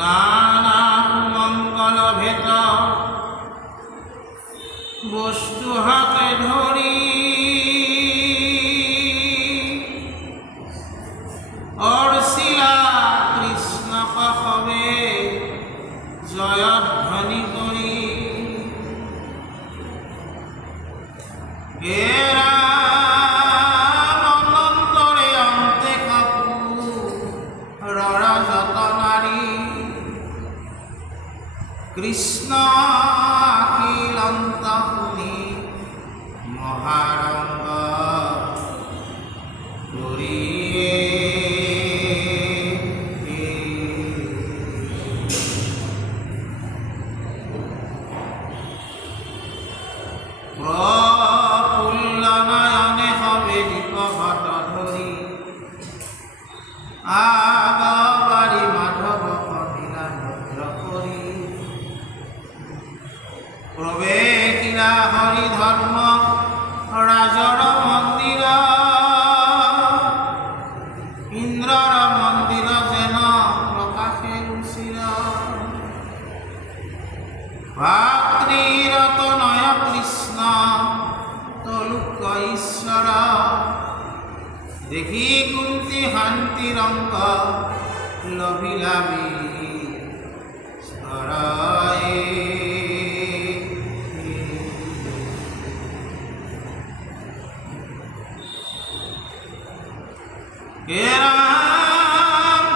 নানা মঙ্গল ভেদ বস্তু হাতে ধরি অর্শিলা কৃষ্ণ কবে জয়ধ্বনি করি অনন্তরে অন্তে কাপুর যতনারী কৃষ্ণ অখিলন্ত শুনি মহারঙ্গ করিয়ে প্রফুল্ল নয়নে হবে দীপঘট ধরি আগবাড়ি মাধব কহিলা ভদ্র করি প্রবেশিলা হরি ধর্ম রাজর মন্দির ইন্দ্রর মন্দির যেন প্রকাশে রুচির ভাতৃরত নয় কৃষ্ণ তলুক ঈশ্বর দেখি কুন্তি শান্তি রঙ্গ লভিলাভি স্তরায়ে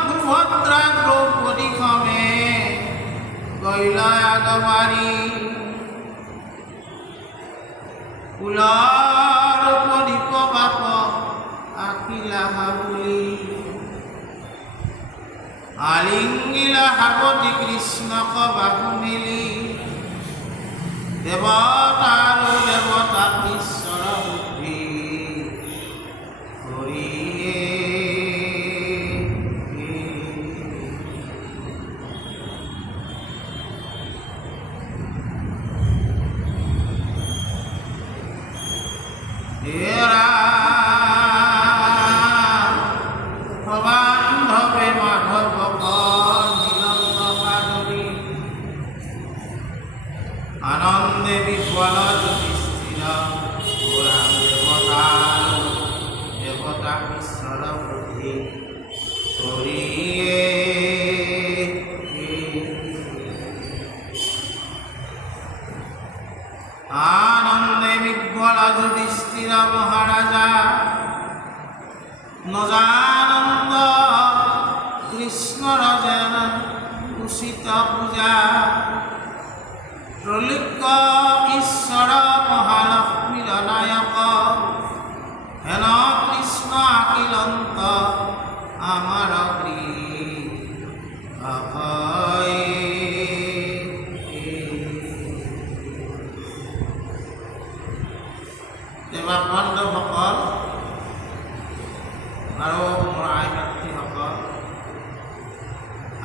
সুভদ্রা দ্রৌপদী খমে গৈলা আগবাৰী কুলৰ উপদীপ বাপ আখিলা হাবুলি আলিঙ্গিলা হাবতী কৃষ্ণক বাহু মেলি দেৱতাৰ দেৱতা ঈশ্বৰ বুদ্ধি কৰিয়ে বান্ধবে মাধব নীলন্ত কাদরী আনন্দে বিফল যুধিষ্ঠির পুরাণ দেবতা ঈশ্বর বুদ্ধি করিয়ে আনন্দে বিফল যুধিষ্ঠির মহারাজা নজানন্দ কৃষ্ণর যেন উচিত পূজা ত্ৰৈলোক্য ঈশ্বৰ মহালক্ষ্মীৰ নায়ক হেন কৃষ্ণ আখিলন্ত আমাৰ দেৱা বন্ধুসকল আৰু মোৰ আই মাতৃসকল,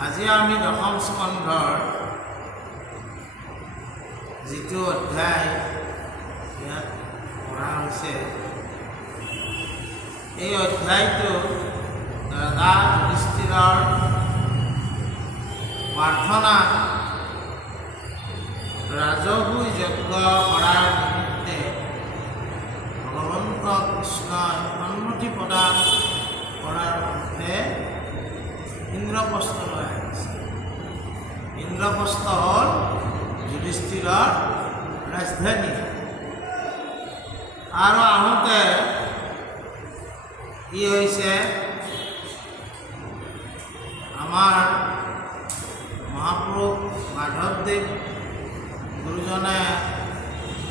আজি আমি দশম স্কন্ধৰ যিটো অধ্যায় ইয়াত পঢ়া হৈছে, এই অধ্যায়টো ৰাজা যুধিষ্ঠিৰৰ প্ৰাৰ্থনা ৰাজহু যজ্ঞ কৰাৰ নিমিত্তে ভগৱন্ত কৃষ্ণই সন্মতি প্ৰদান কৰাৰ অৰ্থে ইন্দ্ৰপ্ৰস্থলৈ আহিছে। ইন্দ্ৰপ্ৰস্থ হ'ল যুধিষ্ঠিৰৰ ৰাজধানী, আৰু আহোঁতে কি হৈছে, আমাৰ মহাপুৰুষ মাধৱদেৱ গুৰুজনে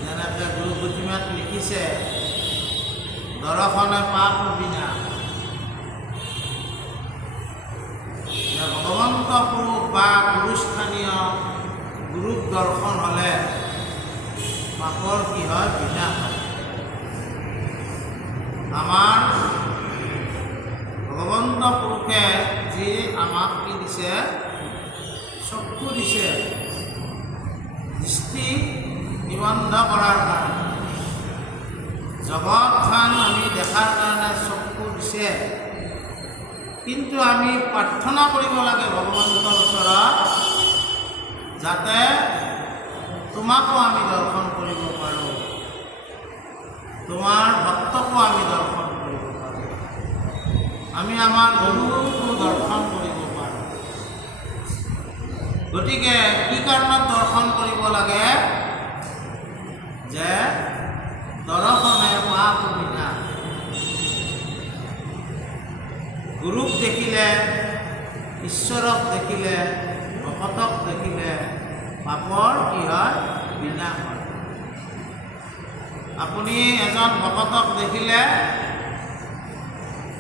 যেনেকৈ গুৰু প্ৰতিমাত লিখিছে, দৰ্শনে পাপ বিনা পুৰুষে যি আমাক কি দিছে, চক্ষু দিছে, দৃষ্টি নিবন্ধ কৰাৰ কাৰণে, জগতখন আমি দেখাৰ কাৰণে চক্ষু দিছে। কিন্তু আমি প্ৰাৰ্থনা কৰিব লাগে ভগৱন্তৰ ওচৰত, যাতে তোমাকো আমি দৰ্শন কৰিব পাৰোঁ, তোমাৰ ভক্তকো আমি দৰ্শন কৰিব পাৰোঁ, আমি আমাৰ গুৰুকো দৰ্শন কৰিব পাৰোঁ। গতিকে কি কাৰণত দৰ্শন কৰিব লাগে? যে দৰ্শনে পাপ বিনাশ। গুৰুক দেখিলে, ঈশ্বৰক দেখিলে, ভকতক দেখিলে পাপৰ কি হয়? বিনাশ হয়। আপুনি এজন ভকতক দেখিলে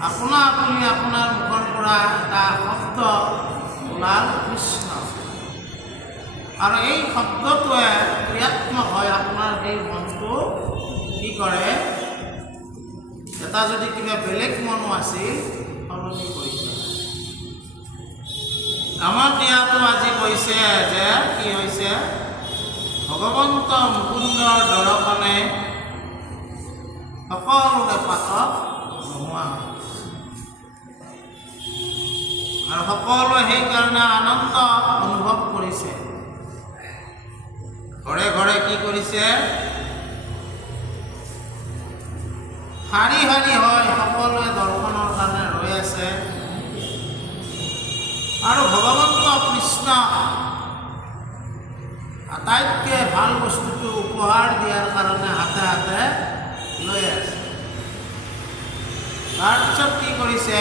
আপোনাৰ মুখৰ পৰা এটা শব্দ ওলাল, কৃষ্ণ, আৰু এই শব্দটোৱে ক্ৰিয়াত্মক হয়। আপোনাৰ সেই মনটো কি কৰে? এটা যদি কিবা বেলেগ মনো আছিল সলনি কৰি দিয়ে। আমাৰ দিয়াটো আজি কৈছে যে কি হৈছে? ভগৱন্ত মুকুন্দৰ দৰ্শনে সকলোৰে পাতক নোহোৱা হয়, আৰু সকলোৱে সেইকাৰণে আনন্দ অনুভৱ কৰিছে। ঘৰে ঘৰে কি কৰিছে? শাৰী শাৰী হয় সকলোৱে দৰ্শনৰ কাৰণে ৰৈ আছে, আৰু ভগৱন্ত কৃষ্ণ আটাইতকৈ ভাল বস্তুটো উপহাৰ দিয়াৰ কাৰণে হাতে হাতে লৈ আছে। তাৰপিছত কি কৰিছে?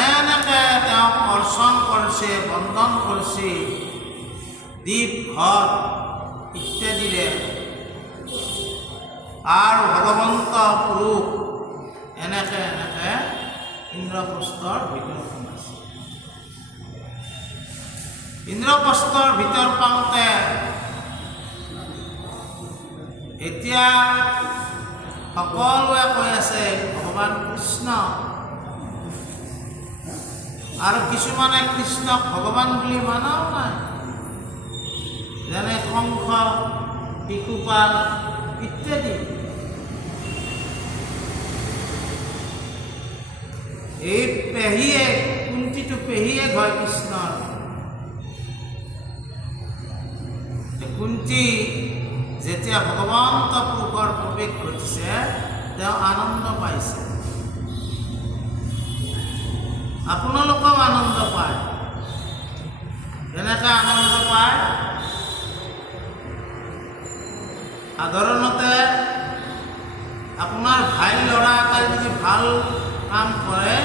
এনেকৈ তেওঁক অৰ্চন কৰিছে, বন্দন কৰিছে, দীপ ঘৰ ইত্যাদিৰে, আৰু ভগৱন্ত পুৰুষ এনেকৈ ইন্দ্ৰপ্ৰস্থৰ ভিতৰত সোমাইছে। ইন্দ্ৰপ্ৰস্থৰ ভিতৰ পাওঁতে এতিয়া সকলোৱে কৈ আছে ভগৱান কৃষ্ণ, আৰু কিছুমানে কৃষ্ণক ভগৱান বুলি মানাও নাই, যেনে কংস, শিশুপাল ইত্যাদি। এই পেহীয়ে, কুন্তীটো পেহীয়েক হয় কৃষ্ণৰ। কুন্তী যেতিয়া ভগৱন্ত পুৰুষৰ প্ৰৱেশ ঘটিছে, তেওঁ আনন্দ পাইছে। আপোনালোকেও আনন্দ পায়। যেনেকৈ আনন্দ পায়, সাধাৰণতে আপোনাৰ ভাই ল'ৰা এটাই যদি ভাল কাম কৰে,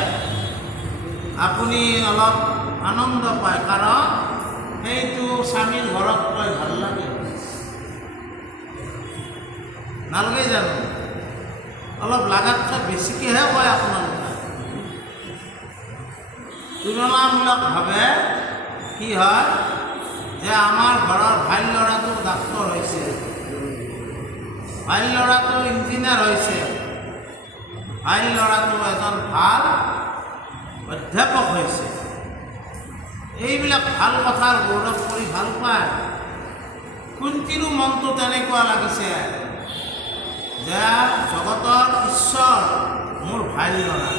আপুনি অলপ আনন্দ পায়, কাৰণ সেইটো স্বামীৰ ঘৰত গৈ ভাল লাগে, নালাগে জানো? অলপ লাগাতকৈ বেছিকৈহে কয় আপোনালোকে। তুলনামূলকভাৱে কি হয় যে আমাৰ ঘৰৰ ভাই ল'ৰাটো ডাক্তৰ হৈছে, ভাই ল'ৰাটো ইঞ্জিনিয়াৰ হৈছে, ভাই ল'ৰাটো এজন ভাল অধ্যাপক হৈছে, এইবিলাক ভাল কথাৰ গৌৰৱ কৰি ভাল পায়। কুন্তীৰো মনটো তেনেকুৱা লাগিছে যে জগতৰ ঈশ্বৰ মোৰ ভাই ল'ৰা।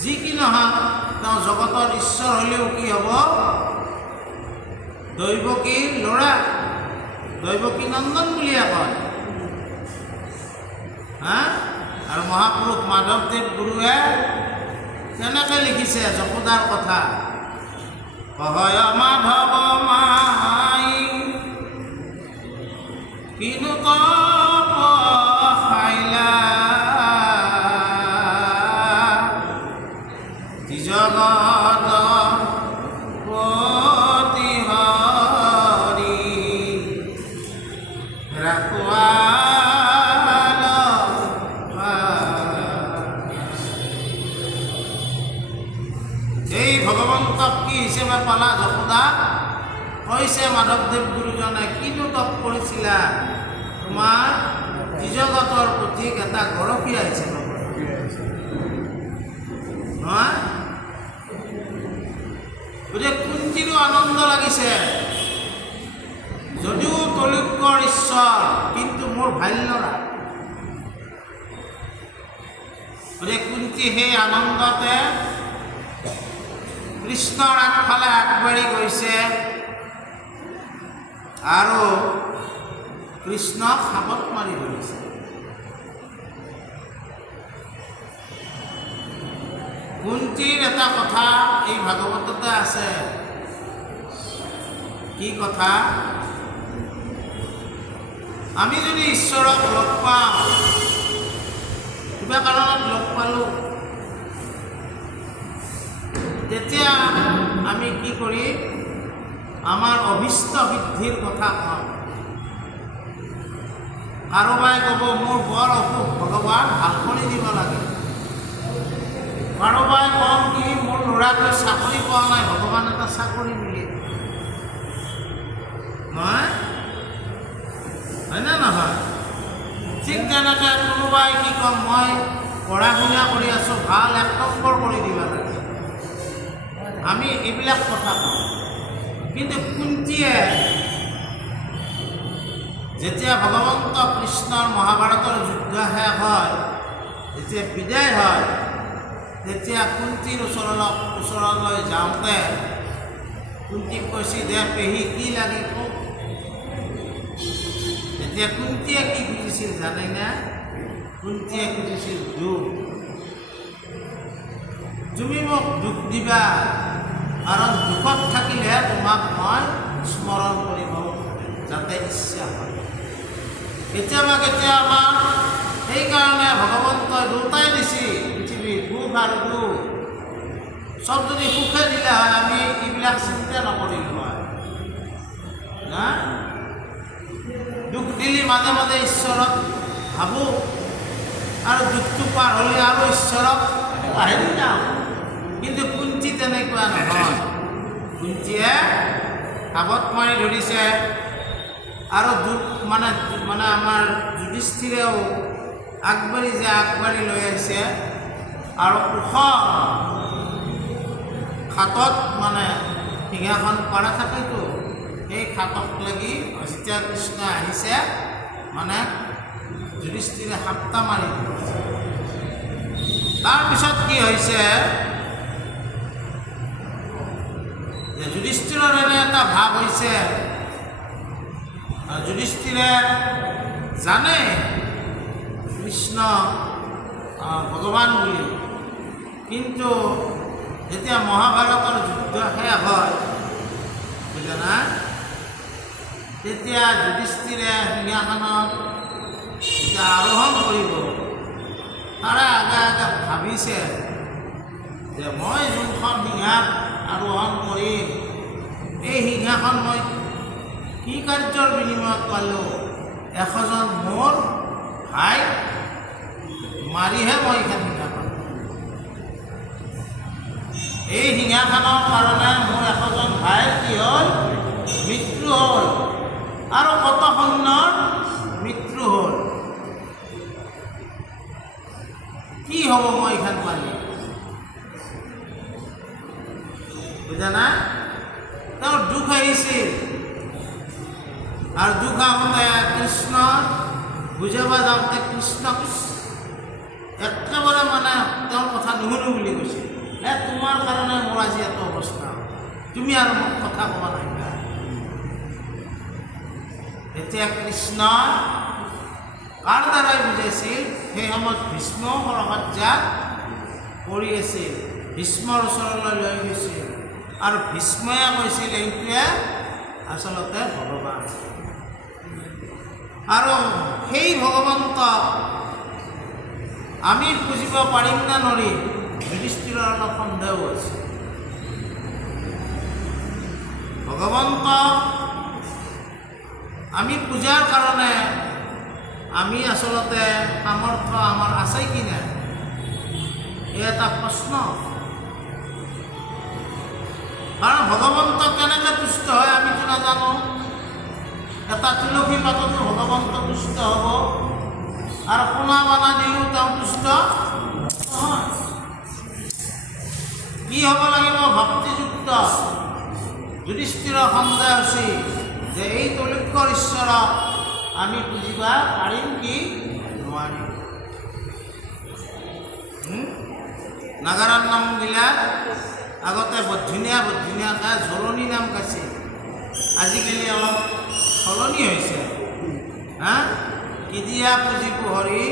যি কি নহওক, তেওঁ জগতৰ ঈশ্বৰ হ'লেও কি হ'ব? দৈৱকীৰ ল'ৰা, দৈৱকী নন্দন বুলিয়ে কয়। আৰু মহাপুৰুষ মাধৱদেৱ গুৰুৱে তেনেকৈ লিখিছে যশোদাৰ কথা, কহয় মাধৱ মাই কিনো তপ খাইলা, জগত পতি হৰি ৰাখোৱা। এই ভগৱন্তক কি হিচাপে পালা যশোদা? কৈছে মাধৱদেৱ গুৰুজনে, কিনো তপ কৰিছিলা? তোমাৰ ত্ৰিজগতৰ প্ৰতীক এটা গৰখীয়া আহিছে নহয়। গতিকে কুন্তীৰো আনন্দ লাগিছে, যদিও তলুকৰ ঈশ্বৰ কিন্তু মোৰ ভাল্যৰা। গতিকে কুন্তী সেই আনন্দতে কৃষ্ণৰ আগফালে আগবাঢ়ি গৈছে আৰু কৃষ্ণক সাবত মাৰি ধৰিছে। কুন্তীৰ এটা কথা এই ভাগৱততে আছে। কি কথা? আমি যদি ঈশ্বৰক লগ পাওঁ, কিবা কাৰণত লগ পালোঁ, তেতিয়া আমি কি কৰিম? আমাৰ অভীষ্ট সিদ্ধিৰ কথা কওঁ। কাৰোবাই ক'ব মোৰ বৰ অসুখ, ভগৱান ভাল কৰি দিব লাগে। কাৰোবাই কম কি মোৰ ল'ৰাটোৱে চাকৰি পোৱা নাই, ভগৱান এটা চাকৰি মিলে নহয়, হয়নে নহয়? ঠিক তেনেকৈ কোনোবাই কি ক'ম মই পঢ়া শুনা কৰি আছোঁ, ভাল 1 নম্বৰ কৰি দিব লাগে। আমি এইবিলাক কথা কওঁ। কিন্তু কুন্তীয়ে যেতিয়া ভগৱন্ত কৃষ্ণৰ মহাভাৰতৰ যুদ্ধ শেষ হয়, যেতিয়া বিদায় হয়, তেতিয়া কুন্তীৰ ওচৰলৈ যাওঁতে কুন্তীক কৈছে যে পেহী কি লাগিব? তেতিয়া কুন্তীয়ে কি খুজিছিল জানেনে? কুন্তীয়ে খুজিছিল দুখ। তুমি মোক দুখ দিবা, কাৰণ দুখত থাকিলেহে তোমাক মই স্মৰণ কৰিব যাতে ইচ্ছা হয়। কেতিয়াবা কেতিয়াবা সেইকাৰণে ভগৱন্তই দুটাই দিছে পৃথিৱীত, সুখ আৰু দুখ। চব যদি সুখে দিলে হয় আমি এইবিলাক চিন্তা নকৰিলোঁ হয় না। দুখ দিলে মাজে মাজে ঈশ্বৰক ভাবোঁ, আৰু দুখটো পাৰ হ'লে আৰু ঈশ্বৰক পাহৰি যাওঁ। কিন্তু কুন্তী তেনেকুৱা নহয়। কুন্তীয়ে আগত মাৰি ধৰিছে আৰু দুখ মানে আমাৰ যুধিষ্ঠিৰেও আগবাঢ়ি লৈ আহিছে আৰু ওখ খাটত মানে সিংহাসন পৰা থাকেতো, সেই খাটক লাগি যেতিয়া কৃষ্ণ আহিছে মানে যুধিষ্ঠিৰে সাপ্তা মাৰি ধৰিছে। তাৰপিছত কি হৈছে যে যুধিষ্ঠিৰৰ এনে এটা ভাৱ হৈছে, যুধিষ্ঠিৰে জানে কৃষ্ণ ভগৱান বুলি, কিন্তু যেতিয়া মহাভাৰতৰ যুদ্ধ শেষ হয় বুজা, তেতিয়া যুধিষ্ঠিৰে সিংহাসনত যেতিয়া আৰোহণ কৰিব, তাৰে আগে আগে ভাবিছে যে মই যোনখন সিংহাত আৰোহণ কৰিম, এই সিংহাখন মই কি কাৰ্যৰ বিনিময়ত পালোঁ? 100জন মোৰ ভাই মাৰিহে মই এইখন সিংহাসন। এই সিংহাসনৰ কাৰণে মোৰ 100জন ভাইৰ কি হ'ল? মৃত্যু হ'ল, আৰু কত সৈন্যৰ মৃত্যু হ'ল। কি হ'ব মই এইখন পালি? বুজা না? তেওঁৰ দুখ আহিছিল, আৰু দুখ আহোঁতে কৃষ্ণ বুজাব যাওঁতে কৃষ্ণক একেবাৰে মানে তেওঁৰ কথা নুশুনো বুলি কৈছে। তোমাৰ কাৰণে মোৰ আজি এত অৱস্থা, তুমি আৰু মোক কথা ক'ব নাহিবা। এতিয়া কৃষ্ণ কাৰ দ্বাৰাই বুজাইছিল? সেই সময়ত ভীষ্ম শৰসজ্জাত পৰি আছিল, ভীষ্মৰ ওচৰলৈ লৈ গৈছিল, আৰু ভীষ্ময়ে কৈছিল এইটোৱে আচলতে ভগৱান। আৰু সেই ভগৱন্তক আমি বুজিব পাৰিম না নোৱাৰিম? যুধিষ্ঠিৰৰ অলপ সন্দেহ আছে। ভগৱন্তক আমি পূজাৰ কাৰণে আমি আচলতে সামৰ্থ্য আমাৰ আছে কি নাই, এই এটা প্ৰশ্ন। কাৰণ ভগৱন্ত কেনেকৈ তুষ্ট হয় আমিতো নাজানো। এটা তুলসী পাততো ভগৱন্ত তুষ্ট হ'ব আৰু সোণা বানা দিলেও তেওঁ তুষ্ট নহয়। কি হ'ব লাগিব? ভক্তিযুক্ত। যুধিষ্ঠিৰৰ সন্দেহ হৈছে যে এই তৈলক্যৰ ঈশ্বৰক আমি বুজিব পাৰিম কি নোৱাৰিম। নাগাৰাৰ নামবিলাক আগতে ধুনীয়াকৈ জোৰণি নাম গাইছিল, আজিকালি অলপ সলনি হৈছে। কিদিয়া পুজিব হৰি,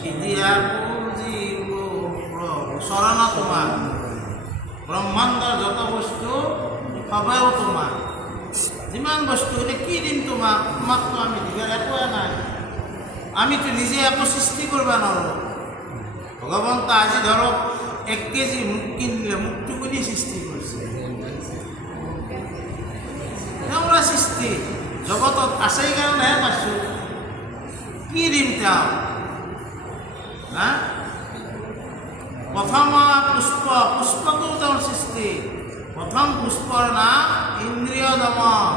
কিদিয়া পুজিব প্ৰভু, চৰণ তোমাৰ, ব্ৰহ্মাণ্ডৰ যত বস্তু সবেও তোমাৰ, যিমান বস্তু এতিয়া কি দিম তোমাকতো আমি দিবলৈ একোৱে নাই, আমিতো নিজে একো সৃষ্টি কৰিব নোৱাৰোঁ। ভগৱন্ত আজি ধৰক 1 কেজি মুখ কিনিলে মুখটো কোনে সৃষ্টি কৰিছে? তেওঁৰে সৃষ্টি, জগতত আছে কাৰণেহে পাইছোঁ। কি দিম তেওঁ? প্ৰথম পুষ্পটো তেওঁৰ সৃষ্টি। প্ৰথম পুষ্পৰ নাম ইন্দ্ৰিয় দমন।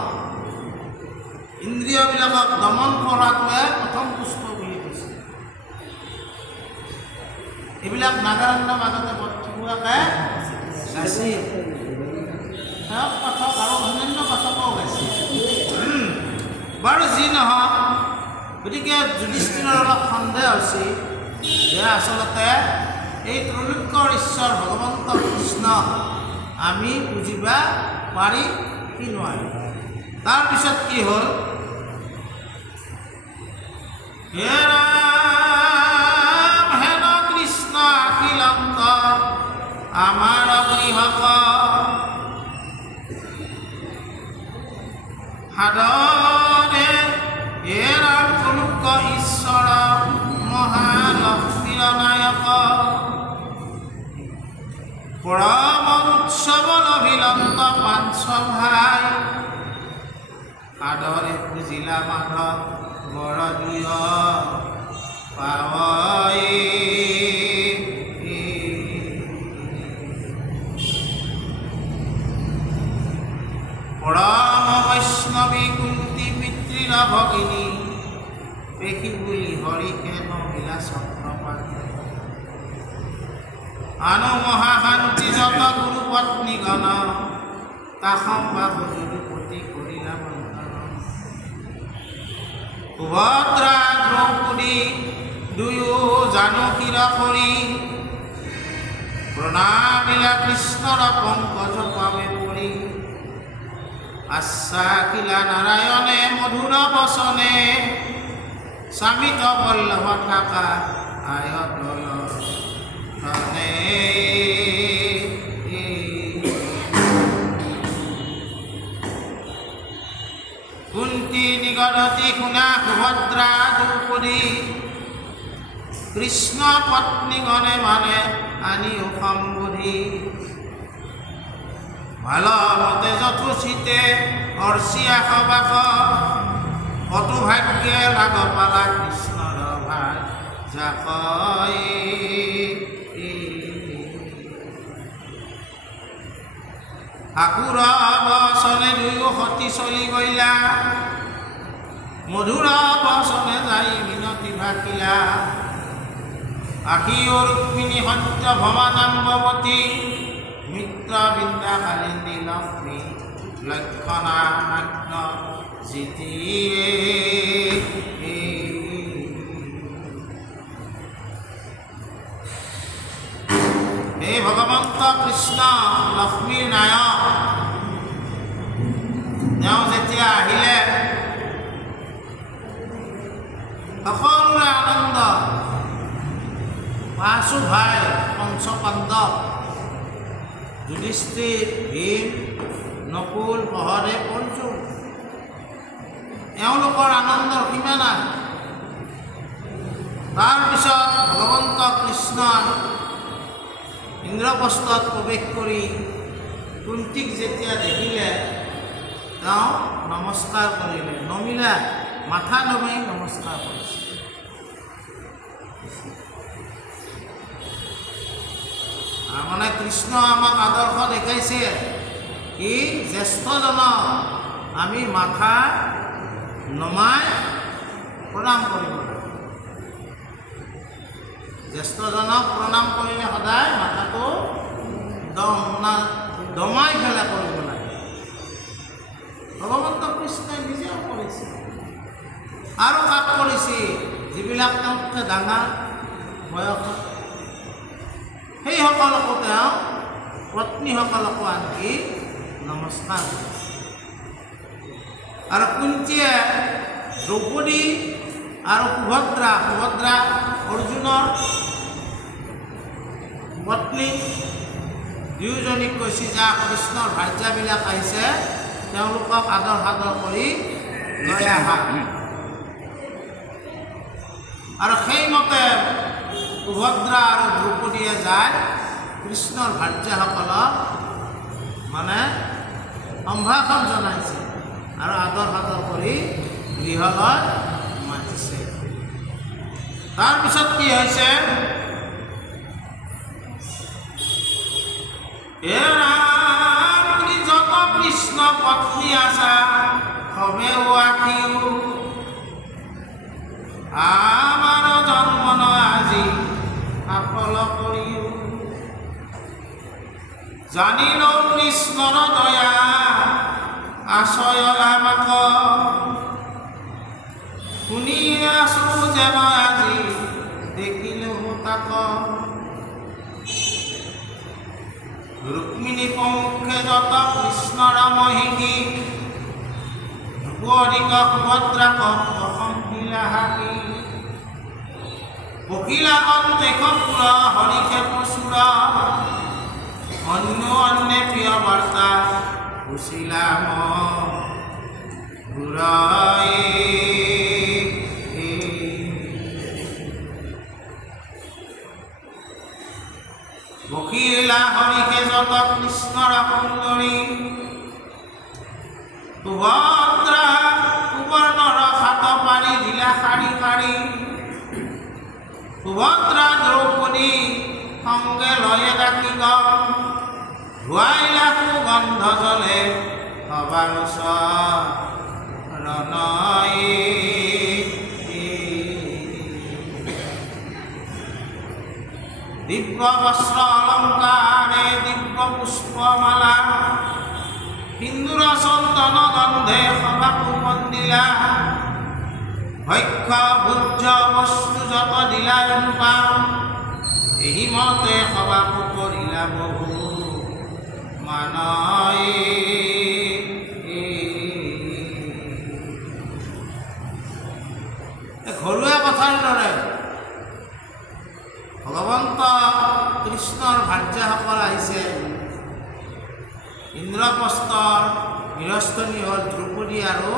ইন্দ্ৰিয়বিলাকক দমন কৰাটোৱে প্ৰথম পুষ্প বুলি কৈছে। এইবিলাক নাগাৰণ্য মাজতে বৰ্তিপুৱাকৈ গাইছিল। তেওঁক পাঠক আৰু অন্যান্য পাঠকেও গাইছিল। বাৰু যি নহওক, গতিকে যুধিষ্ঠিৰৰ অলপ সন্দেহ হৈছে যে আচলতে এই ত্ৰৈলোক্যৰ ঈশ্বৰ ভগৱন্ত কৃষ্ণ আমি বুজিব পাৰি কি নোৱাৰি। তাৰপিছত কি হ'ল? হে ৰাম হেন কৃষ্ণ অখিলন্ত আমাৰ গৃহক সাধনে, হে ৰাম ত্ৰৈলোক্য ঈশ্বৰ মহালক্ষ্মীৰ নায়ক, পৰম উৎসৱ অভিলন্ত পাঞ্চ ভাই, সাদৰে পুজিলা মাধৱ বৰদুয় পাৱই। পৰম বৈষ্ণৱী কুন্তি পিতৃৰ ভগিনী, পেশী বুলি হৰিকে নমিলা চক্ৰপাণী, আনো মহাশান্তি যত গুৰু পত্নীগণ, কাষম বাবু যদুপতি কৰিলা মন্থন। সুভদ্ৰা দ্ৰৌপদী দুয়ো জানকীৰ কৰি, প্ৰণামিলা কৃষ্ণৰ পংকজ পাৱে পৰি। আশ্বাসিলা নাৰায়ণে মধুৰ বচনে, স্বামিত বল্লভ থাকা আয়তল ধনে। কুন্তি নিগদতি শুনা সুভদ্ৰা দ্ৰৌপদী, কৃষ্ণ পত্নীগণে মানে আনিও সম্বোধি। ভালমতে যথোচিতে হৰ্ষিয়া সবাক, কটু ভাগ্যে লাগ পালা কৃষ্ণৰ ভাগ যাক। আকুৰ বচনে দুয়ো সতী চলি গইলা, মধুৰ বচনে যাই মিনতি ভাকিলা। আখিও ৰুক্মিণী সত্য ভৱানাম্বৱতী, মিত্ৰ বৃন্দা কালিন্দী লক্ষ্মী লক্ষণা নাগ্ন জিতি। হে ভগৱন্ত কৃষ্ণ লক্ষ্মীৰ নায়ক, তেওঁ যেতিয়া আহিলে সকলোৰে আনন্দ। পাঁচো ভাই পঞ্চপাণ্ডৱ যুধিষ্ঠিৰ, ভীম, নকুল, সহদেৱ, অৰ্জুন, এওঁলোকৰ আনন্দৰ সীমা নাই। তাৰপিছত ভগৱন্ত কৃষ্ণ ইন্দ্ৰপ্ৰস্থত প্ৰৱেশ কৰি কুন্তীক যেতিয়া দেখিলে, তেওঁ নমস্কাৰ কৰিলে, নমিলা মাথা নমাই নমস্কাৰ কৰিছে। মানে কৃষ্ণ আমাক আদৰ্শ দেখাইছে কি জ্যেষ্ঠজনক আমি মাথা নমাই প্ৰণাম কৰিব লাগে। জ্যেষ্ঠজনক প্ৰণাম কৰিলে সদায় মাথাটো দমাই ফেলে কৰিব লাগে। ভগৱন্ত কৃষ্ণই নিজেও কৰিছে আৰু কাক কৰিছে? যিবিলাক তেওঁতকৈ ডাঙৰ বয়সত সেইসকলকো তেওঁ পত্নীসকলকো আনকি নমস্কাৰ কৰিছে। আৰু কুন্তীয়ে দ্ৰৌপদী আৰু সুভদ্ৰা অৰ্জুনৰ পত্নী দুয়োজনীক কৈছে যে কৃষ্ণৰ ভাৰ্যাবিলাক আহিছে, তেওঁলোকক আদৰ সাদৰ কৰি লৈ আহা। আৰু সেইমতে সুভদ্ৰা আৰু দ্ৰৌপদীয়ে যায় কৃষ্ণৰ ভাৰ্যাসকলক মানে সম্ভাষণ জনাইছে আৰু আদৰ সাদৰ কৰি গৃহলৈ মাতিছে। তাৰপিছত কি হৈছে? যত কৃষ্ণ পত্নী আছা সবেও আখিও, আমাৰ জন্মন আজি সফল কৰিও, জানিল কৃষ্ণৰ দয়া আশয় আমাক, শুনি আছো যে মই আজি দেখিলো তাক। ৰুক্মিণী প্ৰমুখে যত কৃষ্ণৰ মহিষী, ধ্ৰুপদীক সুভদ্ৰাক প্ৰশংসিলা হাকি, বকিলাগন্তে কপুৰ হৰিষে প্ৰচুৰ, অন্য অন্যে প্ৰিয় বাৰ্তা কুশিলা ঘূৰাই। বকিলা হৰিষে যত কৃষ্ণৰ সুন্দৰী, সুভদ্ৰা সুবৰ্ণৰ হাত পাৰি দিলা শাৰী শাৰী, সুভদ্ৰা দ্ৰৌপদী সংগে লয়ে ডাকি গম, ধুৱাইলা সুগন্ধ জলে সবাৰচ ৰণয়ে। দিব্য বস্ত্ৰ অলংকাৰে দিব্য পুষ্পমালা, সিন্দুৰ চন্দন গন্ধে সভাকো বন্দিলা, ভক্ষ ভোজ্য বস্তু যত দিলা অনুপাম, এই মতে সভাকো কৰিলা বহু মানয়ে। ঘৰুৱা কথাৰ দৰে ভগৱন্ত কৃষ্ণৰ ভাৰ্যাসকল আহিছে। ইন্দ্ৰপ্ৰস্থৰ গৃহস্থনী হ'ল দ্ৰৌপদী আৰু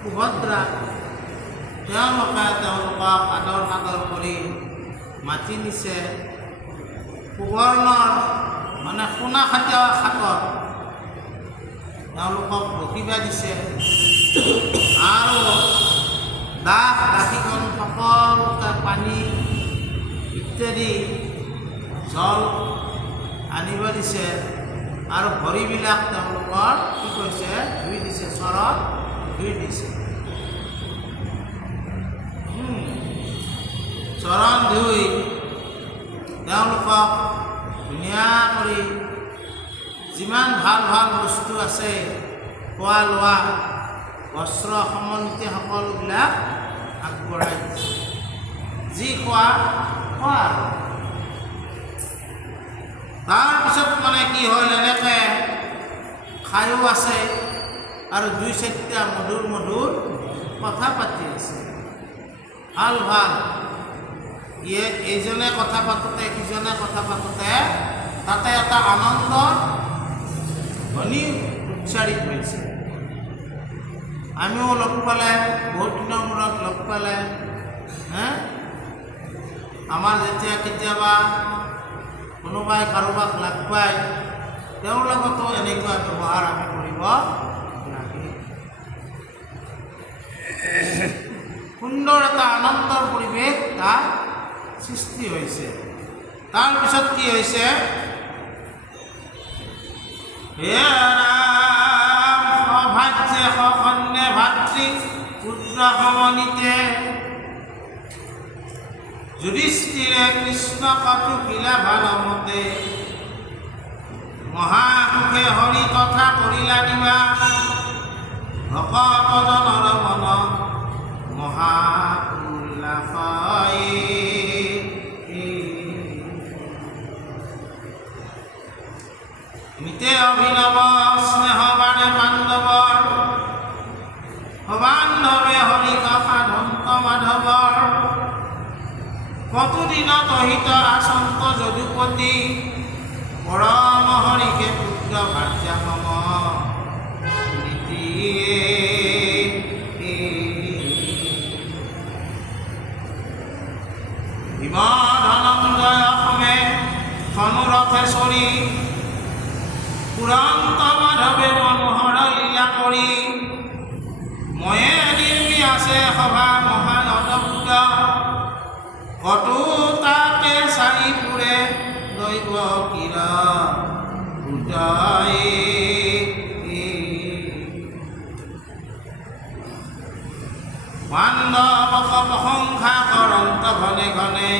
সুভদ্ৰা। তেওঁলোকে তেওঁলোকক আদৰ সাদৰ কৰি মাতি নিছে। সুবৰ্ণৰ মানে সোণা খাটিয়া খাটত তেওঁলোকক বহিবা দিছে আৰু দাসীগণ সকলোকে পানী ইত্যাদি জল আনিব দিছে আৰু ভৰিবিলাক তেওঁলোকৰ কি কৰিছে? ধুই দিছে, চৰত ধুই দিছে। চৰণ ধুই তেওঁলোকক ধুনীয়া কৰি যিমান ভাল ভাল বস্তু আছে, খোৱা লোৱা বস্ত্ৰ সমন্বিত সকলোবিলাক আগবঢ়াই দিছে। যি খোৱা খোৱা। তাৰপিছত মানে কি হ'ল, এনেকৈ খায়ো আছে আৰু দুই চাৰিটা মধুৰ মধুৰ কথা পাতি আছে। ভাল ভাল এইজনে কথা পাতোতে সিজনে কথা পাতোতে তাতে এটা আনন্দ ধ্বনি উচ্চাৰিত হৈছে। আমিও লগ পালে, বহুত দিনৰ মূৰত লগ পালে, আমাৰ যেতিয়া কেতিয়াবা কোনোবাই কাৰোবাক লাগ পায়, তেওঁৰ লগতো এনেকুৱা ব্যৱহাৰ আমি কৰিব লাগে। সুন্দৰ এটা আনন্দৰ পৰিৱেশ তাত সৃষ্টি হৈছে। তাৰপিছত কি হৈছে? হে ৰাম সভাজ্যে সখন্যে ভাতৃ পুত্ৰ সমনিতে, যুধিষ্ঠিৰে কৃষ্ণ কটুকিলা ভালমতে মহাসুখে হৰি কথা কৰিলা নিবা ভকতজনৰ মন মহাউল্লাসয়ে নিতে অভিনৱ স্নেহ বাণে পাণ্ডৱৰ বান্ধৱে হৰি কথা ধন্ত মাধৱৰ কতদিনত অহিত আচন্ত যদুপতি পৰম হৰিকে পুত্ৰ ভাৰ্যা মম নীতিয়ে ভীম ধনঞ্জয় অসমে ধনুৰথে চৰি পুৰান্ত মাধৱে মনোহৰ লীলা কৰি ময়ে নিৰ্মি আছে সভা মহানদপুত কটু তাতে চাৰি পুৰে দৈৱ কিৰা উদয়ে পাণ্ডৱক প্ৰশংসা কৰন্ত ঘনে ঘনে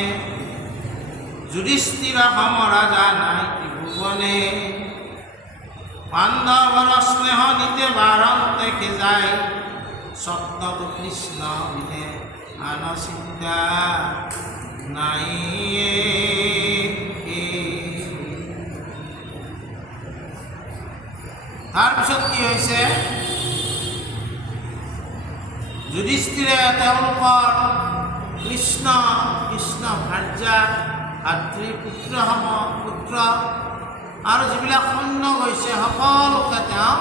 যুধিষ্ঠিৰ সম ৰাজা নাই ত্ৰিভুৱনে পাণ্ডৱৰ স্নেহ নিতে বাৰন্তে খেজাই স্বপ্নটো কৃষ্ণ বিনে আন চিন্তা নাই তাৰপিছত কি হৈছে যুধিষ্ঠিৰে তেওঁলোকৰ কৃষ্ণ ভাৰ্যা ভাতৃ পুত্ৰ আৰু যিবিলাক সৈন্য গৈছে সকলোকে তেওঁ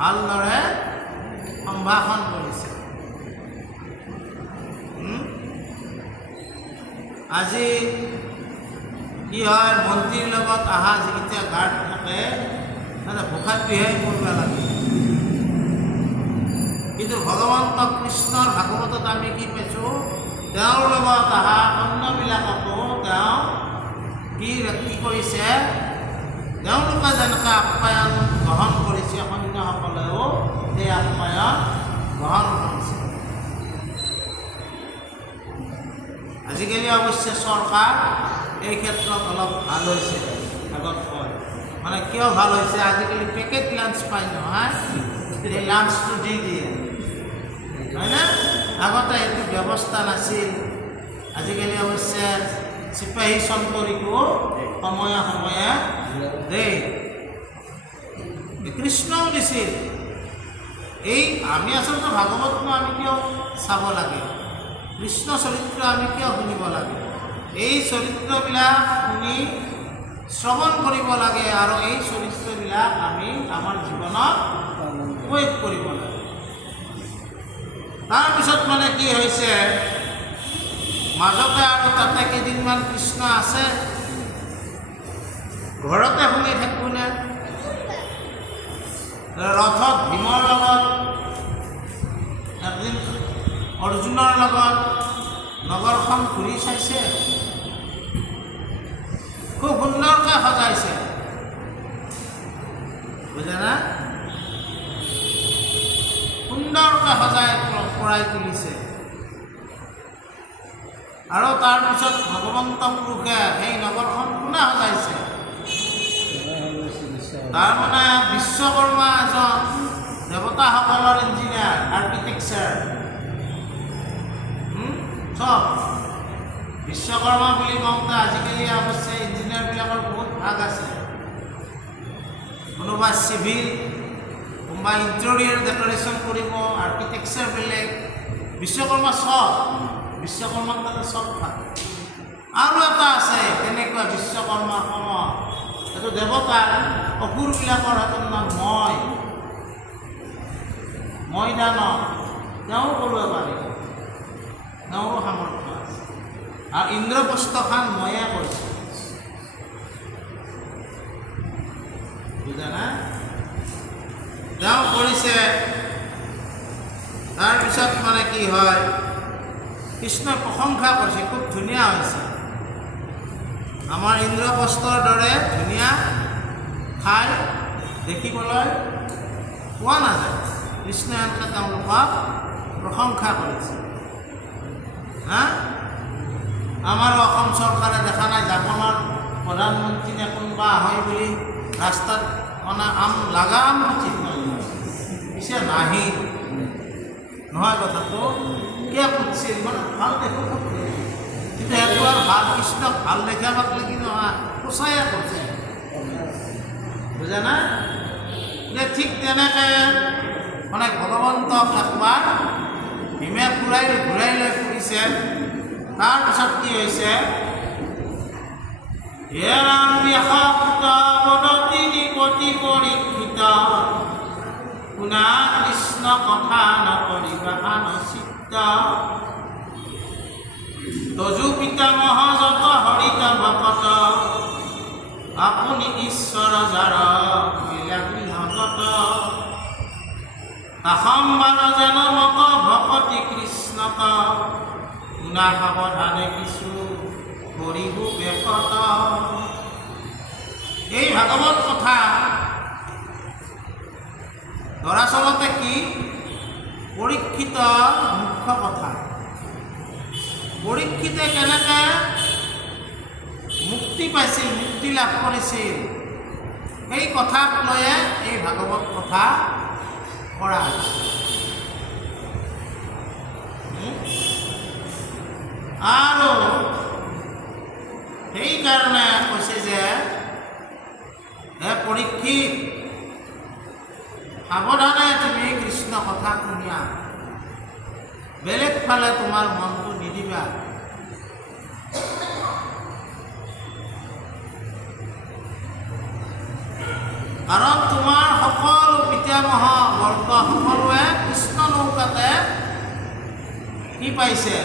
ভালদৰে সম্ভাষণ কৰিছে। আজি কি হয় মন্ত্ৰীৰ লগত অহা যিকেইটা গাৰ্ড থাকে তাতে ভোকাত বিহাই কৰিব লাগে, কিন্তু ভগৱন্ত কৃষ্ণৰ ভাগৱতত আমি কি পাইছোঁ তেওঁৰ লগত অহা সৈন্যবিলাককো তেওঁ কি কৰিছে, তেওঁলোকে যেনেকৈ আপ্যায়ন গ্ৰহণ কৰিছে সৈন্যসকলেও সেই আপ্যায়ন গ্ৰহণ কৰিছে। আজিকালি অৱশ্যে চৰকাৰ এই ক্ষেত্ৰত অলপ ভাল হৈছে আগত কয়, মানে কিয় ভাল হৈছে আজিকালি পেকেট লাঞ্চ পায় নহয়, সেই লাঞ্চটো দি দিয়ে হয়নে, আগতে এইটো ব্যৱস্থা নাছিল। আজিকালি অৱশ্যে চিপাহী চম্পৰীকো সময়ে সময়ে দেই, কৃষ্ণও দিছিল। এই আমি আচলতে ভাগৱতনো আমি কিয় চাব লাগে, কৃষ্ণ চৰিত্ৰ আমি কিয় শুনিব লাগে, এই চৰিত্ৰবিলাক শুনি শ্ৰৱণ কৰিব লাগে আৰু এই চৰিত্ৰবিলাক আমি আমাৰ জীৱনত প্ৰয়োগ কৰিব লাগে। তাৰপিছত মানে কি হৈছে মাজতে আৰু তাতে কেইদিনমান কৃষ্ণ আছে, ঘৰতে শুনি থাকোঁনে ৰথত ভীমৰ লগত এদিন অৰ্জুনৰ লগত নগৰখন ঘূৰি চাইছে, খুব সুন্দৰকৈ সজাইছে বুজা না, সুন্দৰকৈ সজাই পৰাই তুলিছে। আৰু তাৰপিছত ভগৱন্ত পুৰুষে সেই নগৰখন কোনে সজাইছে, তাৰমানে বিশ্বকৰ্মা এজন দেৱতাসকলৰ ইঞ্জিনিয়াৰ আৰ্কিটেকচাৰ চব বিশ্বকৰ্মা বুলি কওঁতে আজিকালি অৱশ্যে ইঞ্জিনিয়াৰবিলাকৰ বহুত ভাগ আছে, কোনোবা চিভিল, কোনোবা ইণ্টেৰিয়ৰ ডেকৰেশ্যন কৰিব, আৰ্কিটেকচাৰ বেলেগ, বিশ্বকৰ্মা চব, বিশ্বকৰ্মাৰ তাতে চব থাকে। আৰু এটা আছে তেনেকুৱা বিশ্বকৰ্মাৰ সম, এইটো দেৱতাৰ অসুৰবিলাকৰ হাতৰ নাম মই দানৱ, তেওঁ কৰিব পাৰে, তেওঁৰো সামৰ্থ্য আছে। আৰু ইন্দ্ৰপ্ৰস্থখন ময়ে কৰিছোঁ বুজা না, তেওঁ কৰিছে। তাৰপিছত মানে কি হয় কৃষ্ণই প্ৰশংসা কৰিছে, খুব ধুনীয়া হৈছে, আমাৰ ইন্দ্ৰপ্ৰস্থৰ দৰে ধুনীয়া ঠাই দেখিবলৈ পোৱা নাযায়। কৃষ্ণই এনেকৈ তেওঁলোকক প্ৰশংসা কৰিছে। আমাৰ অসম চৰকাৰে দেখা নাই জাপানৰ প্ৰধানমন্ত্ৰী নে কোনোবা হয় বুলি ৰাস্তাত অনা আম লাগাম উচিত পিছে নাহি নহয় কথাটো কিয় কৰিছিল মানে ভাল দেখো কিন্তু সেইটো আৰু ভাল কৃষ্ণক ভাল দেখাবাক লাগি নহয় সঁচায়ে কৰিছে বুজা না ঠিক তেনেকৈ মানে ভগৱন্তক একবাৰ ভীমে ঘূৰাই লৈ ফুৰিছে তাৰপিছত কি হৈছে পৰীক্ষিত শুনা কৃষ্ণ কথা নকৰিবা আনচিত্ত তজু পিতামহ যত হৰিত ভকত আপুনি ঈশ্বৰ যাৰ গৃহগত আসম্বাদ জনমক ভকতি কৃষ্ণক শুনা সাৱধানে কিছু কৰিবো বেকত এই ভাগৱত কথা দৰাচলতে কি পৰীক্ষিত মুখ্য কথা পৰীক্ষিতে কেনেকৈ মুক্তি পাইছিল মুক্তি লাভ কৰিছিল সেই কথাক লৈয়ে এই ভাগৱত কথা কৰা আৰু সেইকাৰণে কৈছে যে হে পৰীক্ষিত সাৱধানে তুমি কৃষ্ণ কথা শুনিয়া বেলেগ ফালে তোমাৰ মনটো নিদিবা কাৰণ তোমাৰ সকলো পিতামহ বৰ্গ সকলোৱে কৃষ্ণ নৌকাতে কি পাইছে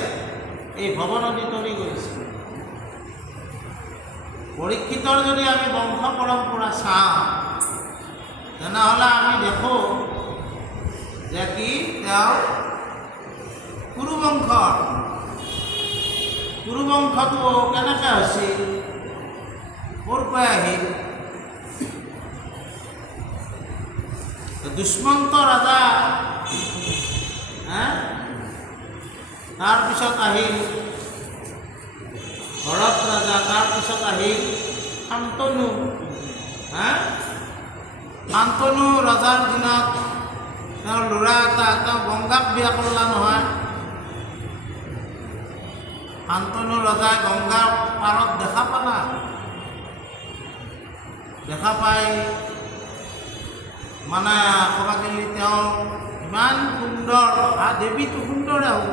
এই ভৱনদী তৰি গৈছে পৰীক্ষিতৰ যদি আমি বংশ পৰম্পৰা চাওঁ তেনেহ'লে আমি দেখোঁ যে কি তেওঁ কুৰুবংশটো কেনেকৈ হৈছিল ক'ৰ পৰা আহিল দুষ্মন্ত ৰাজা তাৰপিছত আহিল ভৰত ৰাজা তাৰপিছত আহিল শান্তনু ৰজাৰ দিনত তেওঁৰ ল'ৰা এটা তেওঁ গংগাক বিয়া কৰিলা নহয় শান্তনু ৰজাই গংগাৰ পাৰত দেখা পালা দেখা পাই মানে ক'ব গ'লে তেওঁ ইমান সুন্দৰ দেৱীটো সুন্দৰে হ'ব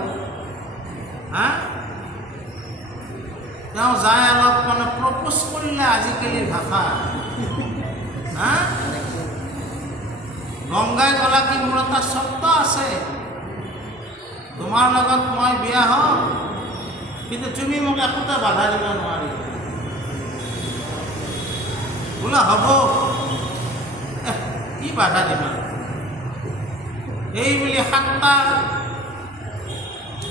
তেওঁ যায় অলপ মানে প্ৰপ'জ কৰিলে আজিকালিৰ ভাষা গংগাই ক'লা কি মোৰ এটা শব্দ আছে তোমাৰ লগত মই বিয়া হ'ম কিন্তু তুমি মোক একোটা বাধা দিব নোৱাৰিবা বোলে হ'ব কি বাধা দিবা এই বুলি 7টা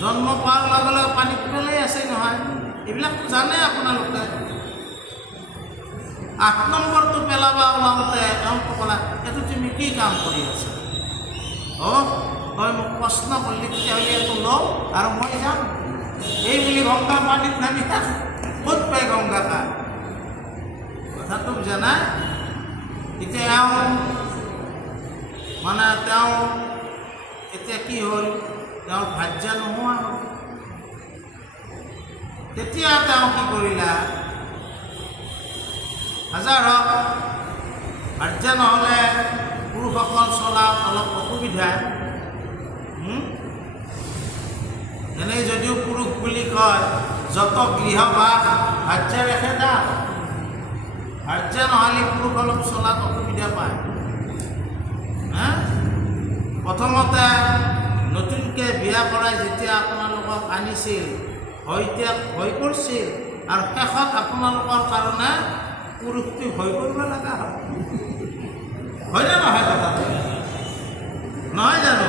জন্ম পোৱাৰ লগে লগে পানীত পেলাই আছে নহয় এইবিলাকতো জানে আপোনালোকে 8 নম্বৰটো পেলাব ওলাওঁতে তেওঁক ক'লা এইটো তুমি কি কাম কৰি আছা তই মোক প্ৰশ্ন কৰিলি তেতিয়াহ'লে এইটো লওঁ আৰু মই যাম এই বুলি গংগা পানীত নামি ক'ত পাই গংগা কা কথাটো বুজা নাই এতিয়া মানে তেওঁ এতিয়া কি হ'ল তেওঁৰ ভাৰ্য নোহোৱা হ'ল তেতিয়া তেওঁ কি কৰিলা হাজাৰ হওক ভাৰ্য নহ'লে পুৰুষসকল চলাত অলপ অসুবিধা এনেই যদিও পুৰুষ বুলি কয় যত গৃহবাস ভাৰ্যৰেহে দাস ভাৰ্য নহ'লে পুৰুষ অলপ চলাত অসুবিধা পায় প্ৰথমতে নতুনকৈ বিয়া কৰাই যেতিয়া আপোনালোকক আনিছিল ভয় কৰিছিল আৰু শেষত আপোনালোকৰ কাৰণে পুৰুষটো ভয় কৰিব লগা হয় হয়নে নহয় কথাটো নহয় জানো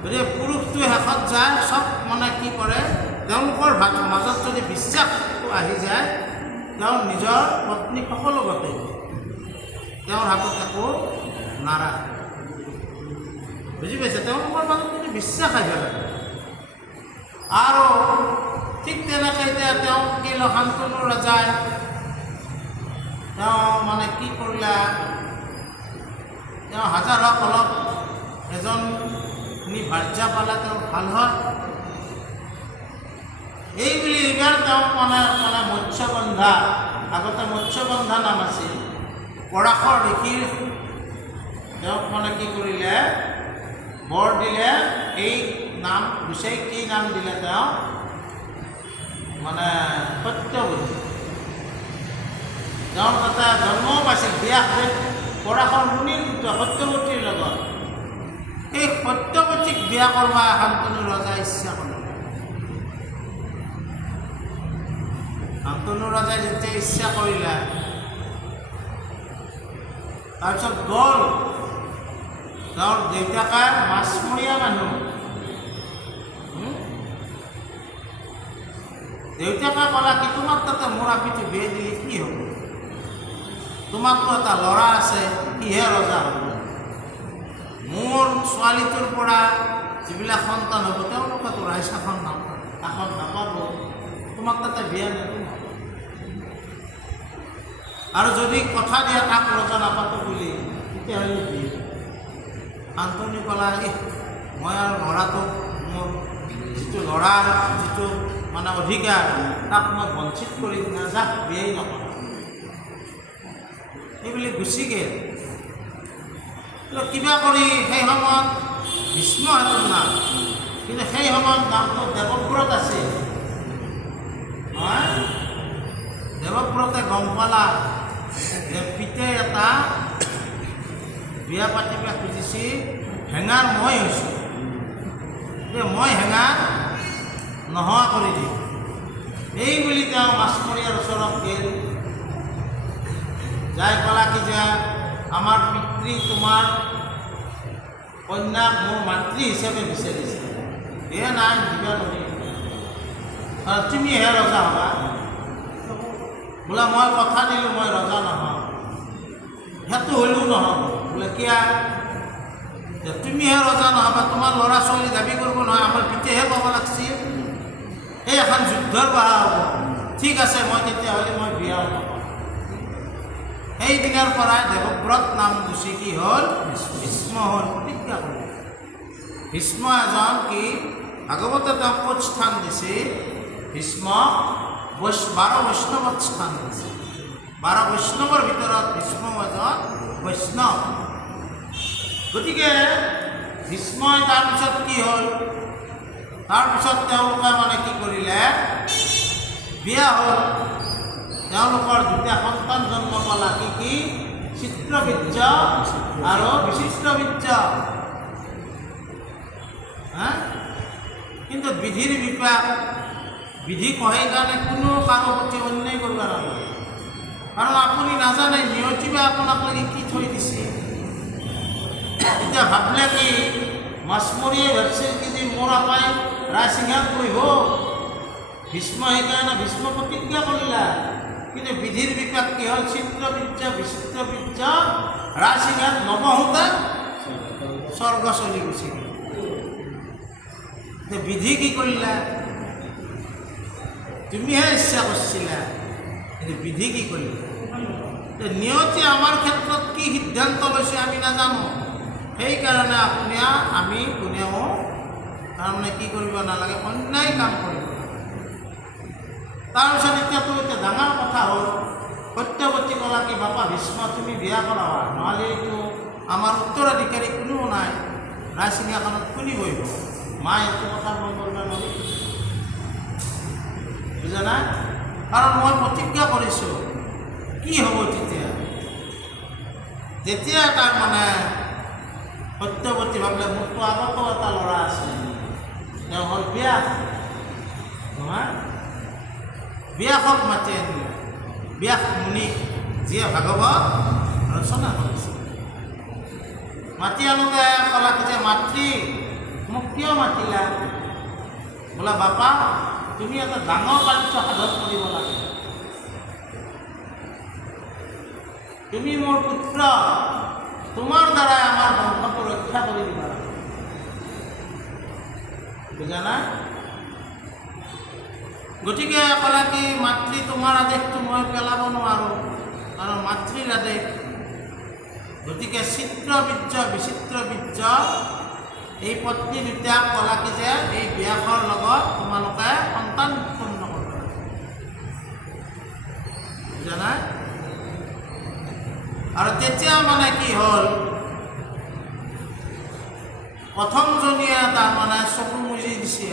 গতিকে পুৰুষটো শেষত যায় চব মানে কি কৰে তেওঁলোকৰ মাজত যদি বিশ্বাসটো আহি যায় তেওঁ নিজৰ পত্নীসকলৰ লগতে তেওঁৰ হাতত একো নাৰাখে বুজি পাইছে তেওঁলোকৰ মাজত যদি বিশ্বাস আহিব লাগে আৰু ঠিক তেনেকৈ এতিয়া তেওঁ কি শান্তনু ৰজাই তেওঁ মানে কি কৰিলে, তেওঁ হাজাৰক অলপ এজনী ভাৰ্যা পালে তেওঁ ভাল হয়। এইবুলি এইবাৰ তেওঁ মানে মৎস্যগন্ধা, আগতে মৎস্যগন্ধা নাম আছিল, পৰাশৰ ঋষিৰ তেওঁক মানে কি কৰিলে, বৰ দিলে। এই নাম গুচাই কি নাম দিলে, তেওঁ মানে সত্যৱতী। তেওঁৰ তাতে জন্মও পাইছিল, ব্যাসদেৱ পৰাশৰ মুনিৰ পুত্ৰ সত্যৱতীৰ লগত। এই সত্যৱতীক বিয়া কৰিব শান্তনু ৰজাই ইচ্ছা কৰিলে। শান্তনু ৰজাই যেতিয়া ইচ্ছা কৰিলে, তাৰপিছত গ'ল। তেওঁৰ দেউতাকে মাছমৰীয়া মানুহ। দেউতাকে ক'লা কি, তোমাক তাতে মোৰ আপিটো বিয়ে দিলে কি হ'ব? তোমাকতো এটা ল'ৰা আছে, কিহে ৰজা হ'ব? মোৰ ছোৱালীটোৰ পৰা যিবিলাক সন্তান হ'ব, তেওঁলোকেতো ৰাইজ শাসন নাপাব, তোমাক তাতে বিয়া নিদিওঁ। আৰু যদি কথা দিয়া তাক ৰজা নাপাতো বুলি, তেতিয়াহ'লে বিয়ে। শান্তনু ক'লা, মই আৰু ল'ৰাটোক, মোৰ যিটো ল'ৰাৰ যিটো মানে অধিকাৰ, তাক মই বঞ্চিত কৰি নাযাক, বিয়াই নকৰোঁ। এইবুলি গুচি গ'ল। কিবা কৰি সেই সময়ত ভীষ্ম হেতুৰ নাম, কিন্তু সেই সময়ত নামটো দেৱব্ৰত আছিল। দেৱব্ৰতে গম পালা যে পিতে এটা বিয়া পাতিব খুজিছে, হেঙাৰ মই হৈছোঁ, যে মই হেঙাৰ নোহোৱা কৰি দিম। এই বুলি তেওঁ মাছমৰীয়াৰ ওচৰত গ'ল। যাই ক'লা কি যে আমাৰ পিতৃ তোমাৰ কন্যাক মোৰ মাতৃ হিচাপে বিচাৰিছে, নাই দিব নোৱাৰি, তুমিহে ৰজা হ'বা। বোলে মই কথা দিলোঁ মই ৰজা নহওঁ, সেইটো হ'লেও নহ'ব। বোলে কিয়া, তুমিহে ৰজা নহ'বা, তোমাৰ ল'ৰা ছোৱালী দাবী কৰিব নহয়, আমাৰ পিতেহে ক'ব লাগিছিল। এই এখন যুদ্ধৰ বাহা হ'ব। ঠিক আছে, মই তেতিয়াহ'লে মই বিয়া নকৰোঁ। সেইদিনাৰ পৰাই দেৱব্ৰত নাম গুচি কি হ'ল, ভীষ্ম হ'ল, প্ৰতিজ্ঞা কৰিলে। ভীষ্ম এজন কি ভাগৱতে তেওঁ ক'ত স্থান দিছে, ভীষ্ম 12 বৈষ্ণৱত স্থান দিছে। 12 বৈষ্ণৱৰ ভিতৰত ভীষ্ম এজন বৈষ্ণৱ। গতিকে ভীষ্মই তাৰপিছত কি হ'ল, তাৰপিছত তেওঁলোকে মানে কি কৰিলে, বিয়া হ'ল। তেওঁলোকৰ দুটা সন্তান জন্ম পালা, কি চিত্ৰবীৰ্য আৰু বিচিত্ৰবীৰ্য। কিন্তু বিধিৰ বিপাক, বিধি কয় কাৰণে কোনো কাৰো প্ৰতি অন্যায় কৰিব নালাগে। কাৰণ আপুনি নাজানে নিয়তিবা আপোনাক লাগি কি থৈ দিছে। এতিয়া ভাবিলে কি, মাছমৰীয়াই ভাবছিল কি যে মোৰ আপাই ৰাজসিংহাত বহিব। ভীষ্ম সেইকাৰণে ভীষ্ম প্ৰতিজ্ঞা কৰিলা। কিন্তু বিধিৰ বিপাক কি হ'ল, চিত্ৰবীৰ্য বিচিত্ৰবীৰ্য ৰাজসিংহাত নবহোঁতে স্বৰ্গ চলি গুচি গ'ল। বিধি কি কৰিলা, তুমিহে ইচ্ছা কৰিছিলা, কিন্তু বিধি কি কৰিলা। নিয়তি আমাৰ ক্ষেত্ৰত কি সিদ্ধান্ত লৈছে আমি নাজানো। সেইকাৰণে আমি কোনেও তাৰমানে কি কৰিব নালাগে, অন্যায় কাম কৰিব। তাৰপিছত এতিয়া ডাঙৰ কথা হ'ল, সত্যৱতী ক'লা কি, বাপা ভীষ্ম তুমি বিয়া কৰাবা, নহ'লে এইটো আমাৰ উত্তৰাধিকাৰী কোনেও নাই, ৰাজসিংহাসনত কোনে বহিব। মায়ে এইটো কথা মই কৰিব নোৱাৰি, বুজা নাই। কাৰণ মই প্ৰতিজ্ঞা কৰিছোঁ, কি হ'ব তেতিয়া। যেতিয়া তাৰমানে সত্যৱতী ভাবিলে মোৰতো আগতো এটা ল'ৰা আছে, তেওঁ হ'ল ব্যাস নহয়, ব্যাসক মাতি আনিলে। ব্যাস মুনি যিয়ে ভাগৱত ৰচনা কৰিছে, মাতি আনোতে ক'লা যে মাতৃ মোক কিয় মাতিলা। বোলে বাপা তুমি এটা ডাঙৰ কাৰ্য সাধন কৰিব লাগে, তুমি মোৰ পুত্ৰ, তোমাৰ দ্বাৰাই আমাৰ বংশটো ৰক্ষা কৰি দিবা। বুজা নাই। গতিকে ক'লে কি মাতৃ তোমাৰ আদেশটো মই পেলাব নোৱাৰোঁ, কাৰণ মাতৃৰ আদেশ। গতিকে চিত্ৰ বীৰ্য বিচিত্ৰ বীৰ্য এই পত্নী দুটাক ক'লা কি যে এই ব্যাসৰ লগত তোমালোকে সন্তান উৎপন্ন কৰিব লাগে, বুজা নাই? আৰু তেতিয়া মানে কি হ'ল, প্ৰথমজনীয়ে তাৰমানে চকু মুজি দিছে,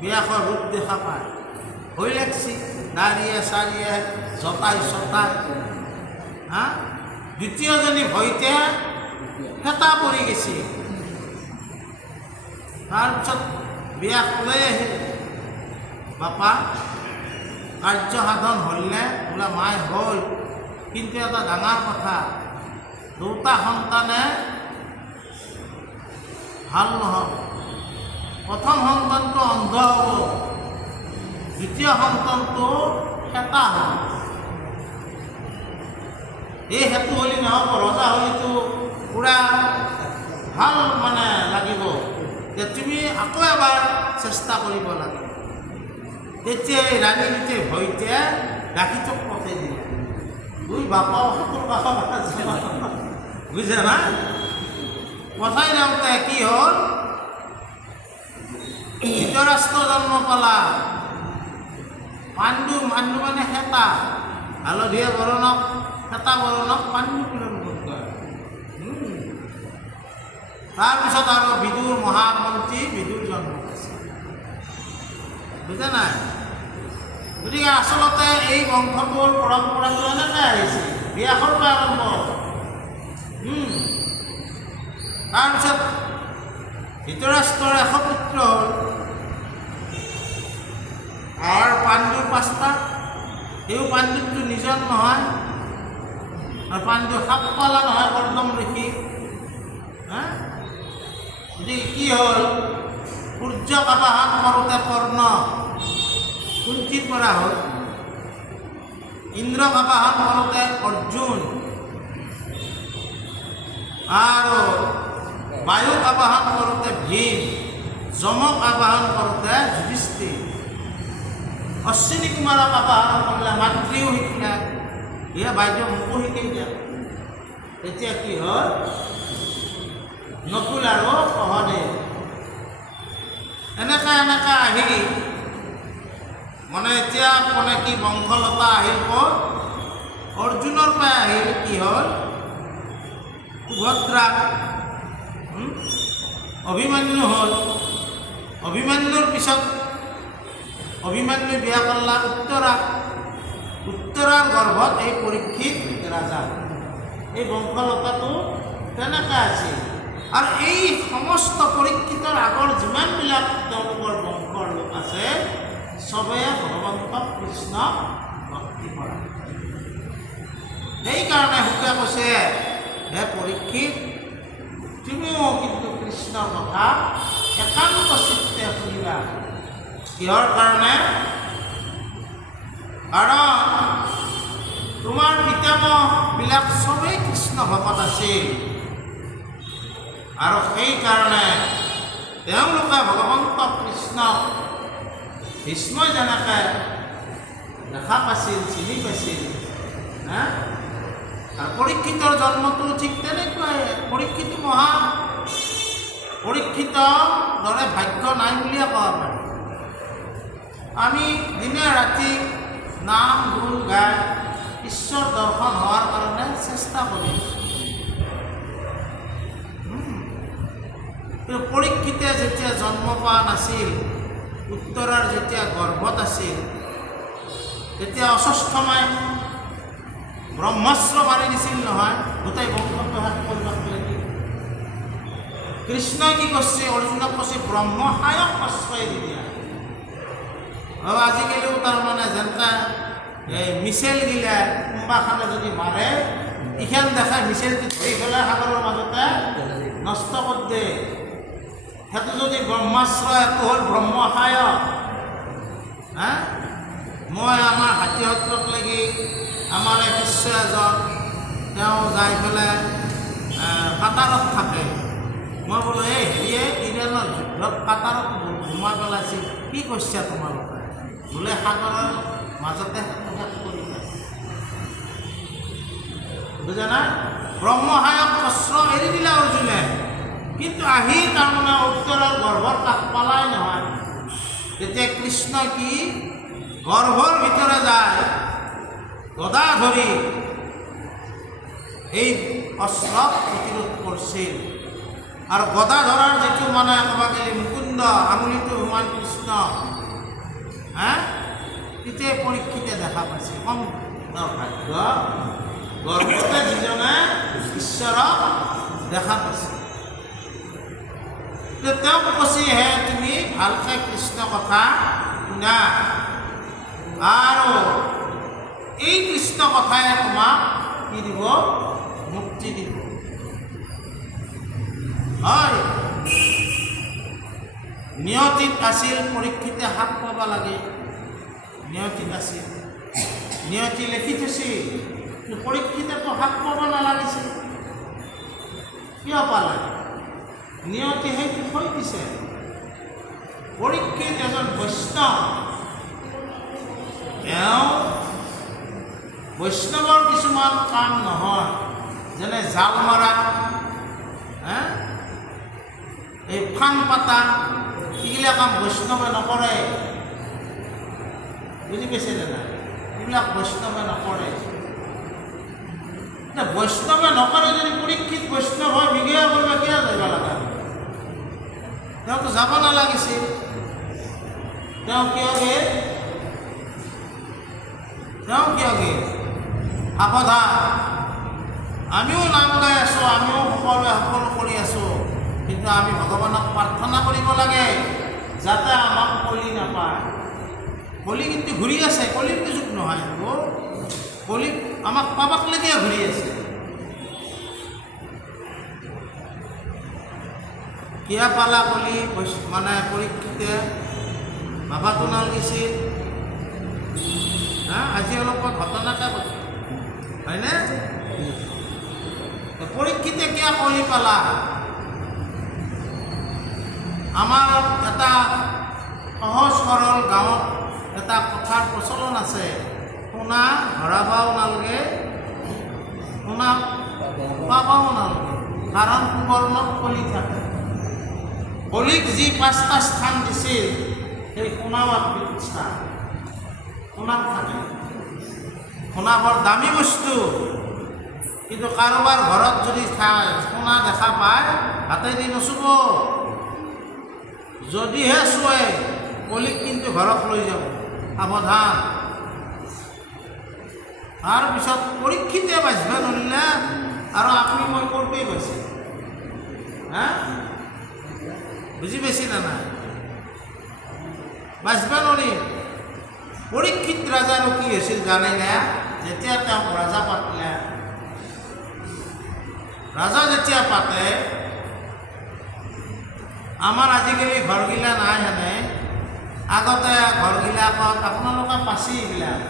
ব্যাসৰ ৰূপ দেখা পায়, ভয় লাগছি, দাঁড়িয়ে চাৰিয়ে জতাই চতাই। দ্বিতীয়জনী ভয়তে হেতা পৰি গেছে। তাৰপিছত ব্যাস লৈ আহিল, বাপা কাৰ্য সাধন হ'লনে? বোলে মাই হ'ল, কিন্তু এটা ডাঙৰ কথা, দুটা সন্তানে ভাল নহ'ব। প্ৰথম সন্তানটো অন্ধ হ'ব, দ্বিতীয় সন্তানটো হেতা হ'ব। এই হেতু হ'লে নহ'ব, ৰজা হ'লেতো পূৰা ভাল মানে লাগিব যে তুমি আকৌ এবাৰ চেষ্টা কৰিব লাগে। তেতিয়া এই ৰাণী দুটাই ভয়তে গাখীৰটোক পঠাই দিলে। দুই বাপাও হাতৰ কাষত বুজা না? পঠাই দিওঁতে কি হ'ল, ধৃতৰাষ্ট্ৰ জন্ম পালা। পাণ্ডু মানে হেতা, হালধীয়া বৰণক হেতা বৰণক পাণ্ডু কিৰণ কৰিব। তাৰপিছত আৰু বিদুৰ মহামন্ত্ৰী বিদুৰ জন্ম পাইছে, বুজা নাই? গতিকে আচলতে এই বংশটোৰ পৰম্পৰাটো এনেকৈ আহিছে, ব্যাসৰ পৰা আৰম্ভ। তাৰপিছত ধৃতৰাষ্ট্ৰৰ 100 পুত্ৰ হ'ল, আৰু পাণ্ডুৰ 5টা। এই পাণ্ডুটো নিজৰ নহয়, আৰু পাণ্ডু সাপ পালা নহয়, কৰ্দম ঋষি। গতিকে কি হ'ল, সূৰ্যক আবাহন কৰোঁতে কৰ্ণ কুন্তীৰ পৰা হ'ল, ইন্দ্ৰক আবাহন কৰোঁতে অৰ্জুন, আৰু বায়ুক আবাহন কৰোঁতে ভীম, যমক আবাহন কৰোঁতে যুধিষ্ঠিৰ, অশ্বিনী কুমাৰক আবাহন কৰিলে মাতৃও শিকিলে, এয়া বাইদেউ মোকো শিকাই দিয়া। এতিয়া কি হ'ল, নকুল আৰু সহদেৱ এনেকৈ আহি মানে এতিয়া মানে কি বংশলতা আহিল ক'ত, অৰ্জুনৰ পৰা আহিল কি হ'ল, সুভদ্ৰা, অভিমন্যু হ'ল। অভিমন্যুৰ পিছত অভিমন্যু বিয়া কৰলা উত্তৰা, উত্তৰাৰ গৰ্ভত এই পৰীক্ষিত ৰাজা। এই বংশলতাটো তেনেকৈ আছে। আৰু এই সমস্ত পৰীক্ষিতৰ আগৰ যিমানবিলাক তেওঁলোকৰ বংশৰ লোক আছে, চবে ভগৱন্ত কৃষ্ণক ভক্তি কৰা। সেইকাৰণে সুকে কৈছে, হে পৰীক্ষিত, তুমিও কিন্তু কৃষ্ণৰ কথা একান্ত চিত্তে শুনিবা। কিহৰ কাৰণে? কাৰণ তোমাৰ পিতামহবিলাক চবেই কৃষ্ণ ভকত আছিল, আৰু সেইকাৰণে তেওঁলোকে ভগৱন্ত কৃষ্ণক ভীষ্মই যেনেকৈ দেখা পাইছিল, চিনি পাইছিল, আৰু পৰীক্ষিতৰ জন্মটো ঠিক তেনেকুৱাই। পৰীক্ষিতৰ দৰে ভাগ্য নাই বুলিয়ে ক'ব পাৰি। আমি দিনে ৰাতি নাম গুণ গাই ঈশ্বৰ দৰ্শন হোৱাৰ কাৰণে চেষ্টা কৰি আছোঁ। পৰীক্ষিতে যেতিয়া জন্ম পোৱা নাছিল, উত্তৰাৰ যেতিয়া গৰ্ভত আছিল, তেতিয়া অস্বস্থমাই ব্ৰহ্মাস্ত্ৰ মাৰি দিছিল নহয়, গোটেই বংশটো শেষ কৰিব লাগে। কৃষ্ণই কি কৰিছে, অৰ্জুনক কৈছে ব্ৰহ্মসায়ক আশ্ৰয় দি দিয়া। আৰু আজিকালিও তাৰমানে যেনেকৈ এই মিছেল গিলা কোনোবাখানে যদি মাৰে, ইখান দেখাই মিছেলটো ধৰি পেলাই সাগৰৰ মাজতে নষ্ট কৰি দিয়ে। সেইটো যদি ব্ৰহ্মাস্ত্ৰ, সেইটো হ'ল ব্ৰহ্মসায়ক। মই আমাৰ হাতীসত্ৰক লাগি আমাৰ এক শিষ্য এজন, তেওঁ যাই পেলাই কাটাৰত থাকে। মই বোলো এই হেৰিয়ে ইৰাণৰ যুদ্ধত কাটাৰত সোমাই পেলাইছিল, কি কৈছা তোমালোকে? বোলে সাগৰৰ মাজতে শেষ কৰি যায়। বুজা না? ব্ৰহ্মহায়ক অস্ত্ৰ এৰি দিলে অৰ্জুনে, কিন্তু আহি তাৰমানে উত্তৰৰ গৰ্ভৰ কাষ পালাই নহয়। তেতিয়া কৃষ্ণ কি গৰ্ভৰ ভিতৰে যায়, গদা ধৰি এই অস্ত্ৰক প্ৰতিৰোধ কৰিছিল। আৰু গদা ধৰাৰ যিটো মানে ক'ব গ'লে মুকুন্দ আঙুলিটো ভগৱান কৃষ্ণ, তেতিয়া পৰীক্ষিতে দেখা পাইছে কম ভাগ্য গৰ্ভতে যিজনে ঈশ্বৰক দেখা পাইছে। তেওঁক কৈছেহে তুমি ভালকৈ কৃষ্ণ কথা শুনা, আৰু এই কৃষ্ণ কথাই তোমাক কি দিব? মুক্তি দিব। হয়, নিয়তিত আছিল পৰীক্ষিতে হাত পাব লাগে, নিয়তিত আছিল, নিয়তি লিখি থৈছিল, পৰীক্ষিতেতো হাত পাব নালাগিছিল। কিয় পালে? নিয়তি সেইটো থৈ দিছে। পৰীক্ষিত এজন বৈষ্ণৱ, তেওঁ বৈষ্ণৱৰ কিছুমান কাম নহয়, যেনে জাল মৰা, এই ফান পাতা, এইবিলাক কাম বৈষ্ণৱে নকৰে। বুজি পাইছে নে নাই? এইবিলাক বৈষ্ণৱে নকৰে। বৈষ্ণৱে নকৰে যদি পৰীক্ষিত বৈষ্ণৱ হয়, বিঘা কৰিব কিয় যাব লগা? তেওঁতো যাব নালাগিছিল। তেওঁ কিয় গে? সাৱধান, আমিও নাম গাই আছোঁ, আমিও সকলো কৰি আছোঁ, কিন্তু আমি ভগৱানক প্ৰাৰ্থনা কৰিব লাগে যাতে আমাক কলি নাপায়। কলি কিন্তু ঘূৰি আছে, কলিৰ যুগ নহয়, কলি আমাক পাবাকলৈকে ঘূৰি আছে। কিয় পালা কলি? মানে পৰীক্ষিতে ভাবাটো নালাগিছিল। আজি অলপ ঘটনাকে কৈছোঁ, হয়নে? পৰীক্ষিতে কিয় কলি পালা? আমাৰ এটা সহজ সৰল গাঁৱত এটা কথাৰ প্ৰচলন আছে, শুনা ধৰাবাও নালাগে, শুনা পাবাও নালাগে, কাৰণ সুবৰ্ণত কলি থাকে। কলিক যি 5টা স্থান দিছিল, সেই শুনাও স্থান, শুনাত থাকে। শুনা বৰ দামী বস্তু, কিন্তু কাৰোবাৰ ঘৰত যদি শুনা দেখা পায়, হাতেদি নচুব। যদিহে চুৱে, কলিক কিন্তু ঘৰত লৈ যাব, সাৱধান। তাৰপিছত পৰীক্ষিতে বাচিব নোৱাৰিলে, আৰু আপুনি মই কৰোঁতেই পাইছে। বুজি পাইছে না নাই? বাচিব নোৱাৰি। পৰীক্ষিত ৰাজাৰো কি হৈছিল জানেনে? যেতিয়া তেওঁক ৰাজা পাতিলে, ৰাজা যেতিয়া পাতে, আমাৰ আজিকালি ঘৰগিলা নাই হেনে, আগতে ঘৰগিলাকত আপোনালোকে পাচি, এইবিলাক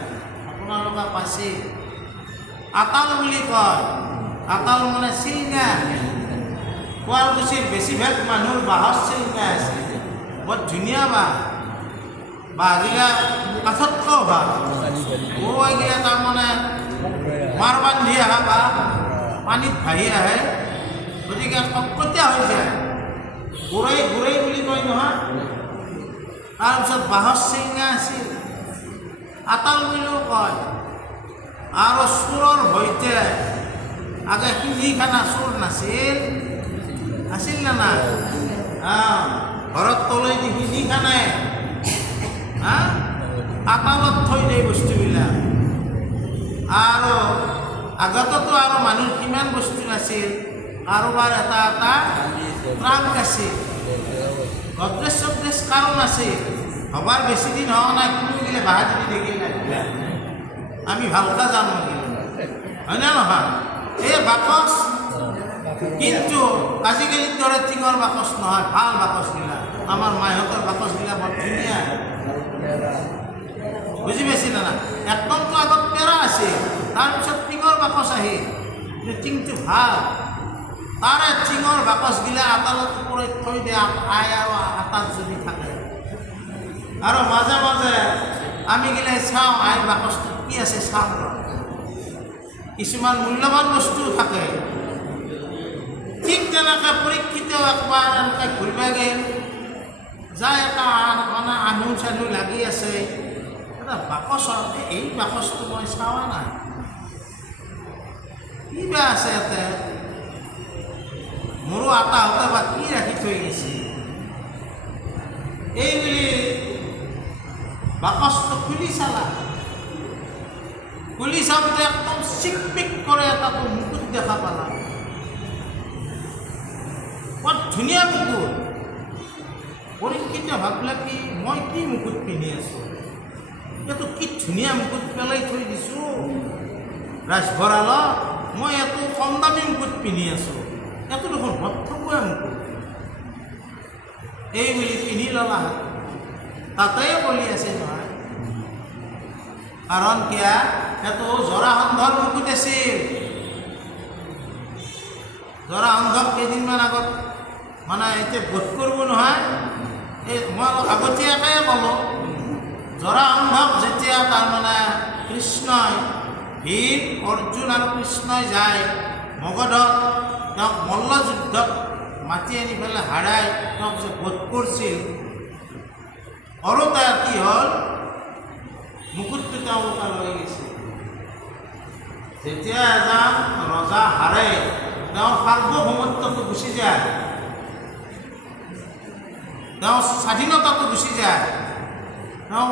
আপোনালোকে পাচি আতাল বুলি কয়। আতাল মানে চিলঙা। শুৱালকুছিৰ বেছিভাগ মানুহৰ বাঁহৰ চিলঙা আছে, বৰ ধুনীয়া বাঁহ। বাঁহগিলা কাঠতকৈও বাঁহ, এইগিলা তাৰমানে মাৰ বান্ধি অহা বাঁহ, পানীত ভাহি আহে, গতিকে কটকটীয়া হৈ যায়। গুড়াই বুলি কয় নহয়। তাৰপিছত বাঁহৰ চিলঙা আছিল, আতাল বুলিও কয়। আৰু চোৰৰ সৈতে আগে সিজিখানা চোৰ নাছিল, আছিল না নাই? ঘৰত তলৈ দি সিজিখানে আতালত থৈ দিয়ে বস্তুবিলাক। আৰু আগতেতো আৰু মানুহৰ কিমান বস্তু নাছিল, কাৰোবাৰ এটা এটা ট্ৰাংক আছিল, গড্ৰেজ চড্ৰেজ কাৰো নাছিল। হবাৰ বেছি দিন হোৱা নাই, কোনো গেলে বাহাদুৰি দেখিল নাই, আমি ভালকৈ জানো, হয়নে নহয়? এই বাকচ কিন্তু আজিকালিৰ দৰে টিঙৰ বাকচ নহয়, ভাল বাকচগিলা। আমাৰ মাহঁতৰ বাকচগিলা বৰ ধুনীয়া। বুজি পাইছে না? একদমতো আগত পেৰা আছিল, তাৰপিছত টিঙৰ বাকচ আহিল, টিংটো ভাল। তাৰে টিঙৰ বাকচগিলা আতালত ওপৰত থৈ দিয়ে, আই আৰু আটাত যদি থাকে। আৰু মাজে মাজে আমি গেলে চাওঁ আই বাকচটোত কি আছে চাওঁ, কিছুমান মূল্যৱান বস্তুও থাকে। ঠিক তেনেকৈ পৰীক্ষিতেও একবাৰ এনেকৈ ঘূৰিব গ'ল, যায় এটা মানে আনু চানু লাগি আছে, এটা বাকচ, এই বাকচটো মই চোৱা নাই, কিবা আছে ইয়াতে, মোৰো আটাহঁতে বা কি ৰাখি থৈ গৈছে, এই বুলি বাকচটো খুলি চালা। খুলি চাওঁতে একদম চিকপিক কৰে এটা মুকুট দেখা পালা, বৰ ধুনীয়া মুকুট। পৰীক্ষিতে ভাবিলে কি মই কি মুকুট পিন্ধি আছোঁ, এইটো কি ধুনীয়া মুকুট পেলাই থৈ দিছোঁ ৰাজভঁৰালত, মই এইটো কম দামী মুকুট পিন্ধি আছোঁ, এইটো দেখোন ভক্তপুৱা মুকুট। এই বুলি পিন্ধি ল'লা, তাতে বলি আছে নহয়, কাৰণ কিয়া এইটো জৰাসন্ধৰ মুকুট আছিল। জৰাসন্ধক কেইদিনমান আগত মানে এতিয়া বোধ কৰিব নহয়, এই মই আগতীয়াকৈ ক'লোঁ, জৰাসন্ধক যেতিয়া তাৰমানে কৃষ্ণই ভীম, অৰ্জুন আৰু কৃষ্ণই যায় মগধত, তেওঁক মল্লযুদ্ধত মাতি আনি পেলাই হাৰাই তেওঁক যে বোধ কৰিছিল, আৰু তাৰ কি হ'ল, মুকুটটো তেওঁলোকে লৈ গৈছিল। যেতিয়া এজন ৰজা হাৰে, তেওঁৰ সাৰ্বভৌমত্বটো গুচি যায়, তেওঁৰ স্বাধীনতাটো গুচি যায়, তেওঁ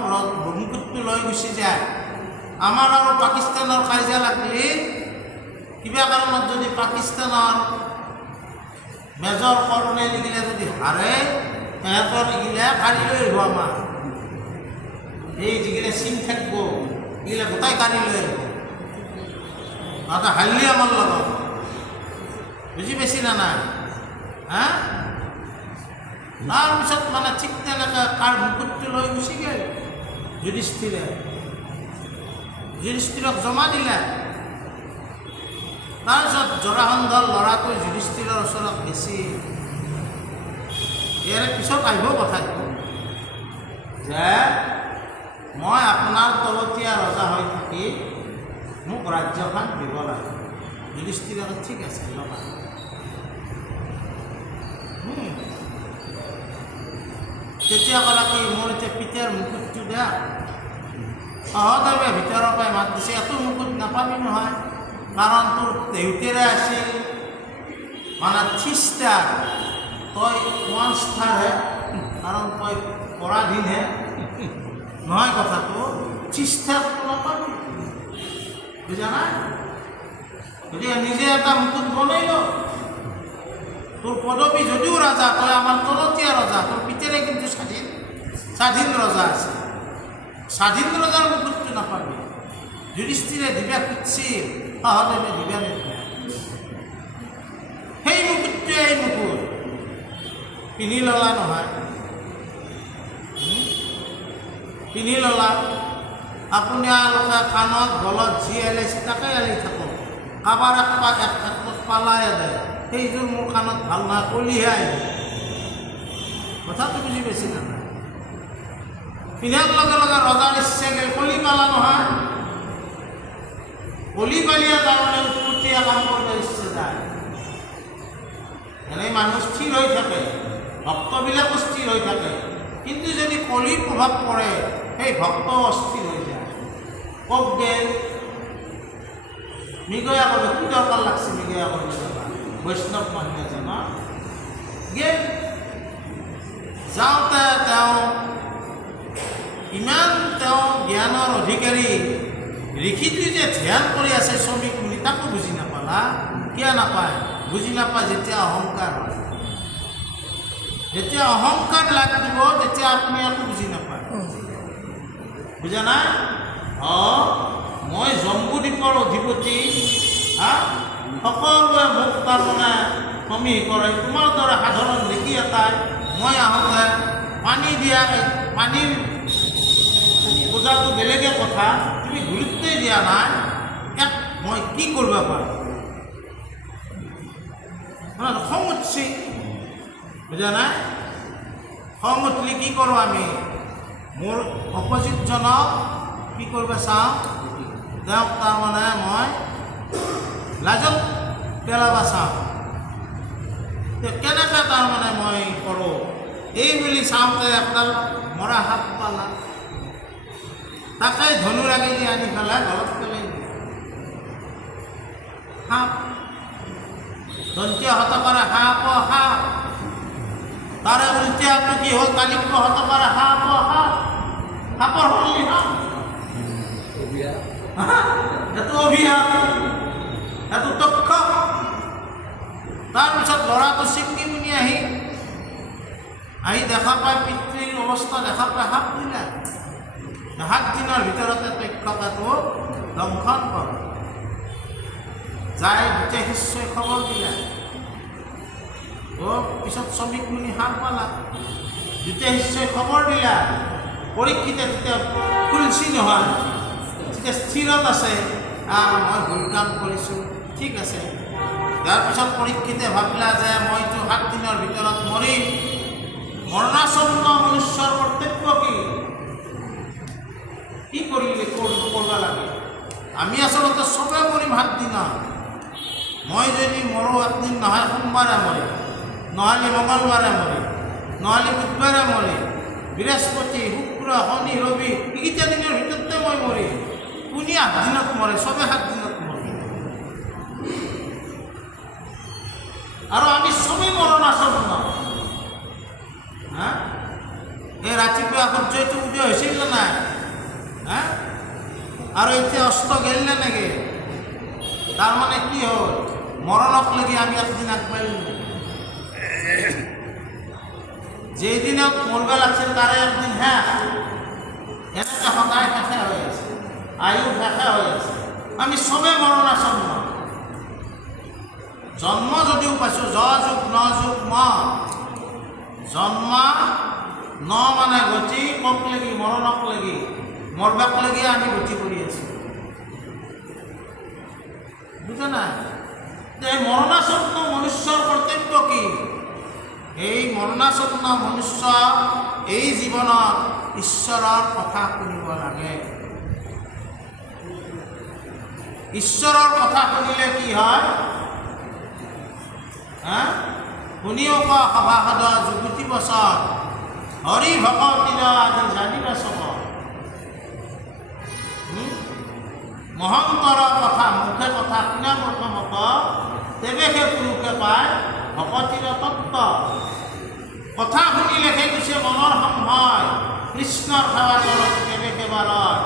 মুকুটটো লৈ গুচি যায়। আমাৰ আৰু পাকিস্তানৰ কাজিয়া লাগিলে, কিবা কাৰণত যদি পাকিস্তানৰ মেজৰ কৰ্ণেল এইগিলা যদি হাৰে, সিহঁতৰ এইগিলা কাঢ়ি লৈ আহিব আমাৰ, এই যিগিলা চিন থাকিব এইগিলা গোটাই কাঢ়ি লৈ আহিব, তাতে হাল্লি আমাৰ লগত, বুজি পাইছি না নাই? হা, তাৰপিছত মানে ঠিক তেনেকৈ কাৰ মুকুটটো লৈ গুচি গ'ল যুধিষ্ঠিৰক জমা দিলে। তাৰপিছত জৰাসন্ধৰ ল'ৰাটো যুধিষ্ঠিৰৰ ওচৰত বেছি, ইয়াৰে পিছত আহিব কথাটো যে মই আপোনাৰ তলতীয়া ৰজা হৈ থাকি মোক ৰাজ্যখন দিব লাগে। যুধিষ্ঠিৰক ঠিক আছে ল'বা। তেতিয়া ক'লা কি মোৰ এতিয়া পিতাৰ মুকুটটো দিয়া। সহদেৱে ভিতৰৰ পৰাই মাত দিছে, এটো মুকুট নাপাবি নহয়, কাৰণ তোৰ দেউতাৰে আছিল মানে 3 ষ্টাৰ, তই 1 ষ্টাৰহে, কাৰণ তই পৰাধীনহে নহয়, কথাটো 3 ষ্টাৰ নাপাবি, বুজা নাই? গতিকে নিজে এটা মুকুট বনাই ল, তোৰ পদবী যদিও ৰজা, তই আমাৰ তলতীয়া ৰজা, তোৰ পিতেৰে কিন্তু স্বাধীন ৰজা আছে, স্বাধীন ৰজাৰ মুকুটটো নাপাবি। যুধিষ্ঠিৰে দিবা খুজিছিল, সহদেৱে দিবা নিদিয়া। সেই মুকুটটোৱে এই মুকুট পিন্ধি ল'লা নহয়, পিন্ধি ল'লা। আপোনালোকে কাণত গলত যি এলাইছে তাকে এলাই থাকক, কাৰোবাৰ এক পালাই দেয়, সেইযোৰ মোৰ কাণত ভাল নহয়, কলিহে আহিব। কথাটো বুজি পাইছি না? পিন্ধাৰ লগে লগে ৰজাৰ ইচ্ছা গ'ল, কলি পালা নহয়, কলি পালিয়ে তাৰমানে উৎপত্তিয়ে কাম কৰিব ইচ্ছা যায়। এনেই মানুহ স্থিৰ হৈ থাকে, ভক্তবিলাকো স্থিৰ হৈ থাকে, কিন্তু যদি কলিৰ প্ৰভাৱ পৰে সেই ভক্ত অস্থিৰ হৈ যায়। কক গেল মৃগয়া কৰিব, কি দৰকাৰ লাগছে মৃগয়া কৰিব যাবা, বৈষ্ণৱ মানুহ এজন গেল। যাওঁতে তেওঁ ইমান জ্ঞানৰ অধিকাৰী, ঋষিটোৱে যে ধ্যান কৰি আছে শ্ৰমিক মুনি, তাকো বুজি নাপালা। কিয় নাপায়? বুজি নাপায় যেতিয়া অহংকাৰ হয়, যেতিয়া অহংকাৰ লাগিব তেতিয়া আপুনি একো বুজি নাপায়, বুজা নাই? মই জম্বুদ্বীপৰ অধিপতি, সকলোৱে মোক তাৰমানে সমীহ কৰে, তোমাৰ দৰে সাধাৰণ দেখি এটাই মই আহোঁতে পানী দিয়া, পানীৰ পূজাটো বেলেগে কথা, তুমি গুৰুত্বই দিয়া নাই, ইয়াত মই কি কৰিব পাৰোঁ? খং উঠছি, বুজা নাই? খং উঠলি কি কৰোঁ আমি? মোৰ অপজিটজনক কি কৰিব চাওঁ, তেওঁক তাৰমানে মই লাজত পেলাব চাওঁ। কেনেকৈ তাৰমানে মই কৰোঁ, এই বুলি চাওঁতে এডাল মৰা সাপ পালা, তাকে ধনুৰাগিৰি আনি পেলাই গলত পেলাই দিলে। সাপ দন্তীয় হতকৰা সাপ সাপ, তাৰে উল্টে আপুনি কি হ'ল, কালিপ্য হতকৰা সাপ সাপ, সাপৰ সলনি সাপ, এইটো অভিশাপ, এইটো তক্ষ। তাৰপিছত ল'ৰাটো চিংগি মুনি আহি দেখা পায় পিতৃৰ অৱস্থা দেখা পায়, সাপ দিলে। 7 দিনৰ ভিতৰতে তক্ষকাটো দংশন কৰে। যাই গোটেই শিষ্যই খবৰ দিলে, পিছত শ্ৰমিক মুনি সাপ পালা। দ্বিতীয় শিষ্যই খবৰ দিলা, পৰীক্ষিতে তেতিয়া খুলছি নহয়, তেতিয়া স্থিৰত আছে, মই ভুল কাম কৰিছোঁ, ঠিক আছে। ইয়াৰ পিছত পৰীক্ষিতে ভাবিলা যে মইতো 7 দিনৰ ভিতৰত মৰিম, মৰণাসন্ন মনুষ্যৰ কৰ্তব্য কি কৰিলে কৰিব লাগে। আমি আচলতে চবে মৰিম 7 দিনত। মই যদি মৰোঁ একদিন নহয় সোমবাৰে মৰিম, নহ'লে মঙলবাৰে মৰিম, নহ'লে বুধবাৰে মৰিম, বৃহস্পতি শুক্ৰ শনি ৰবি এইকেইটা দিনৰ ভিতৰতে মই মৰিম। কোনে 8 দিনত মৰে, চবে 7 দিনত মৰে। আৰু আমি চবেই মৰণাসন্ন। এই ৰাতিপুৱা সূৰ্যটো উদয় হৈছিল নে নাই? আৰু এতিয়া অস্ত গেল নে নেকি? তাৰমানে কি হ'ল, মৰণক লাগি আমি একদিন আগবাঢ়িলোঁ। যেইদিনত মৰিব লাগিছিল তাৰে একদিন শেষ। এনেকৈ সদায় শেষে হৈ আছে, আয়ু শেষে হৈ আছে। আমি চবেই মৰণাসন্ন। জন্ম যদিও পাইছোঁ, জ যুগ ন যুগ ম, জন্ম ন মানে গতি, কক লাগি মৰণক লাগি, মৰবাক লাগি আমি গতি কৰি আছোঁ। বুজা নাই? এই মৰণাসন্ন মনুষ্যৰ কৰ্তব্য কি? এই মৰণাসন্ন মনুষ্য এই জীৱনত ঈশ্বৰৰ কথা শুনিব লাগে। ঈশ্বৰৰ কথা শুনিলে কি হয়? শুনিও ক সভাসদ যুগুতি বচন, হৰি ভকতিৰ আদি জানিব চব। মহন্তৰ কথা মুখে কথা শুনা প্ৰথমত, তেৱেহে পুৰুষে পায় ভকতিৰ তত্ত্ব। কথা শুনিলেহে কৈছে মনৰ সংশয়, কৃষ্ণৰ সেৱা তলত কেৱেহে বাৰয়,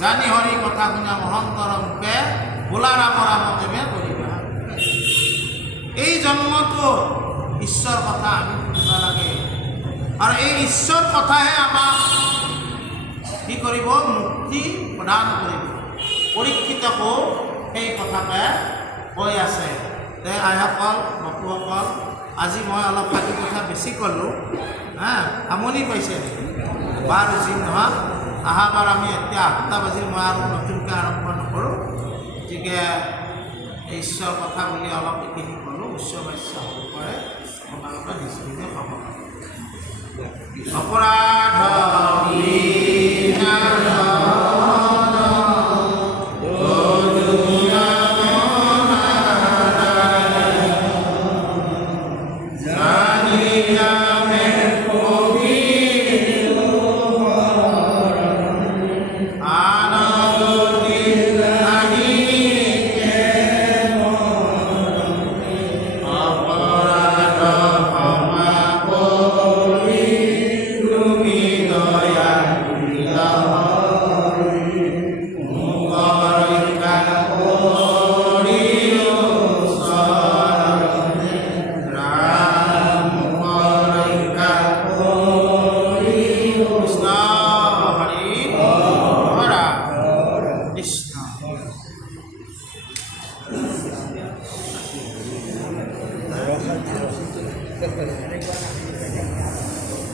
জানি হৰি কথা শুনা মহন্তৰ মুখে বোলা ৰাম ৰাম দেৱে কৰিবা। এই জন্মটো ঈশ্বৰ কথা আমি শুনিব লাগে। আৰু এই ঈশ্বৰ কথাহে আমাক কি কৰিব? মুক্তি প্ৰদান কৰিব। পৰীক্ষিতকো সেই কথাকে কৈ আছে যে আইসকল বপুসকল, আজি মই অলপ সাধু কথা বেছি ক'লোঁ, আমনি পাইছে নেকি? বাৰু যি নহওক, অহাবাৰ আমি এতিয়া 8টা বাজিল, মই আৰু নতুনকৈ আৰম্ভ নকৰোঁ। গতিকে ঈশ্বৰ কথা বুলি অলপ এইখিনি ক'লোঁ। উচ্চ বাচ্য হ'ব পাৰে, আপোনালোকে নিজ নিজে পাব। অপৰাধ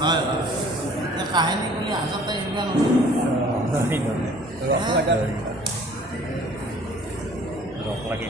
হয় কাহিনী বুলি আজাতে ইমান ৰস লাগে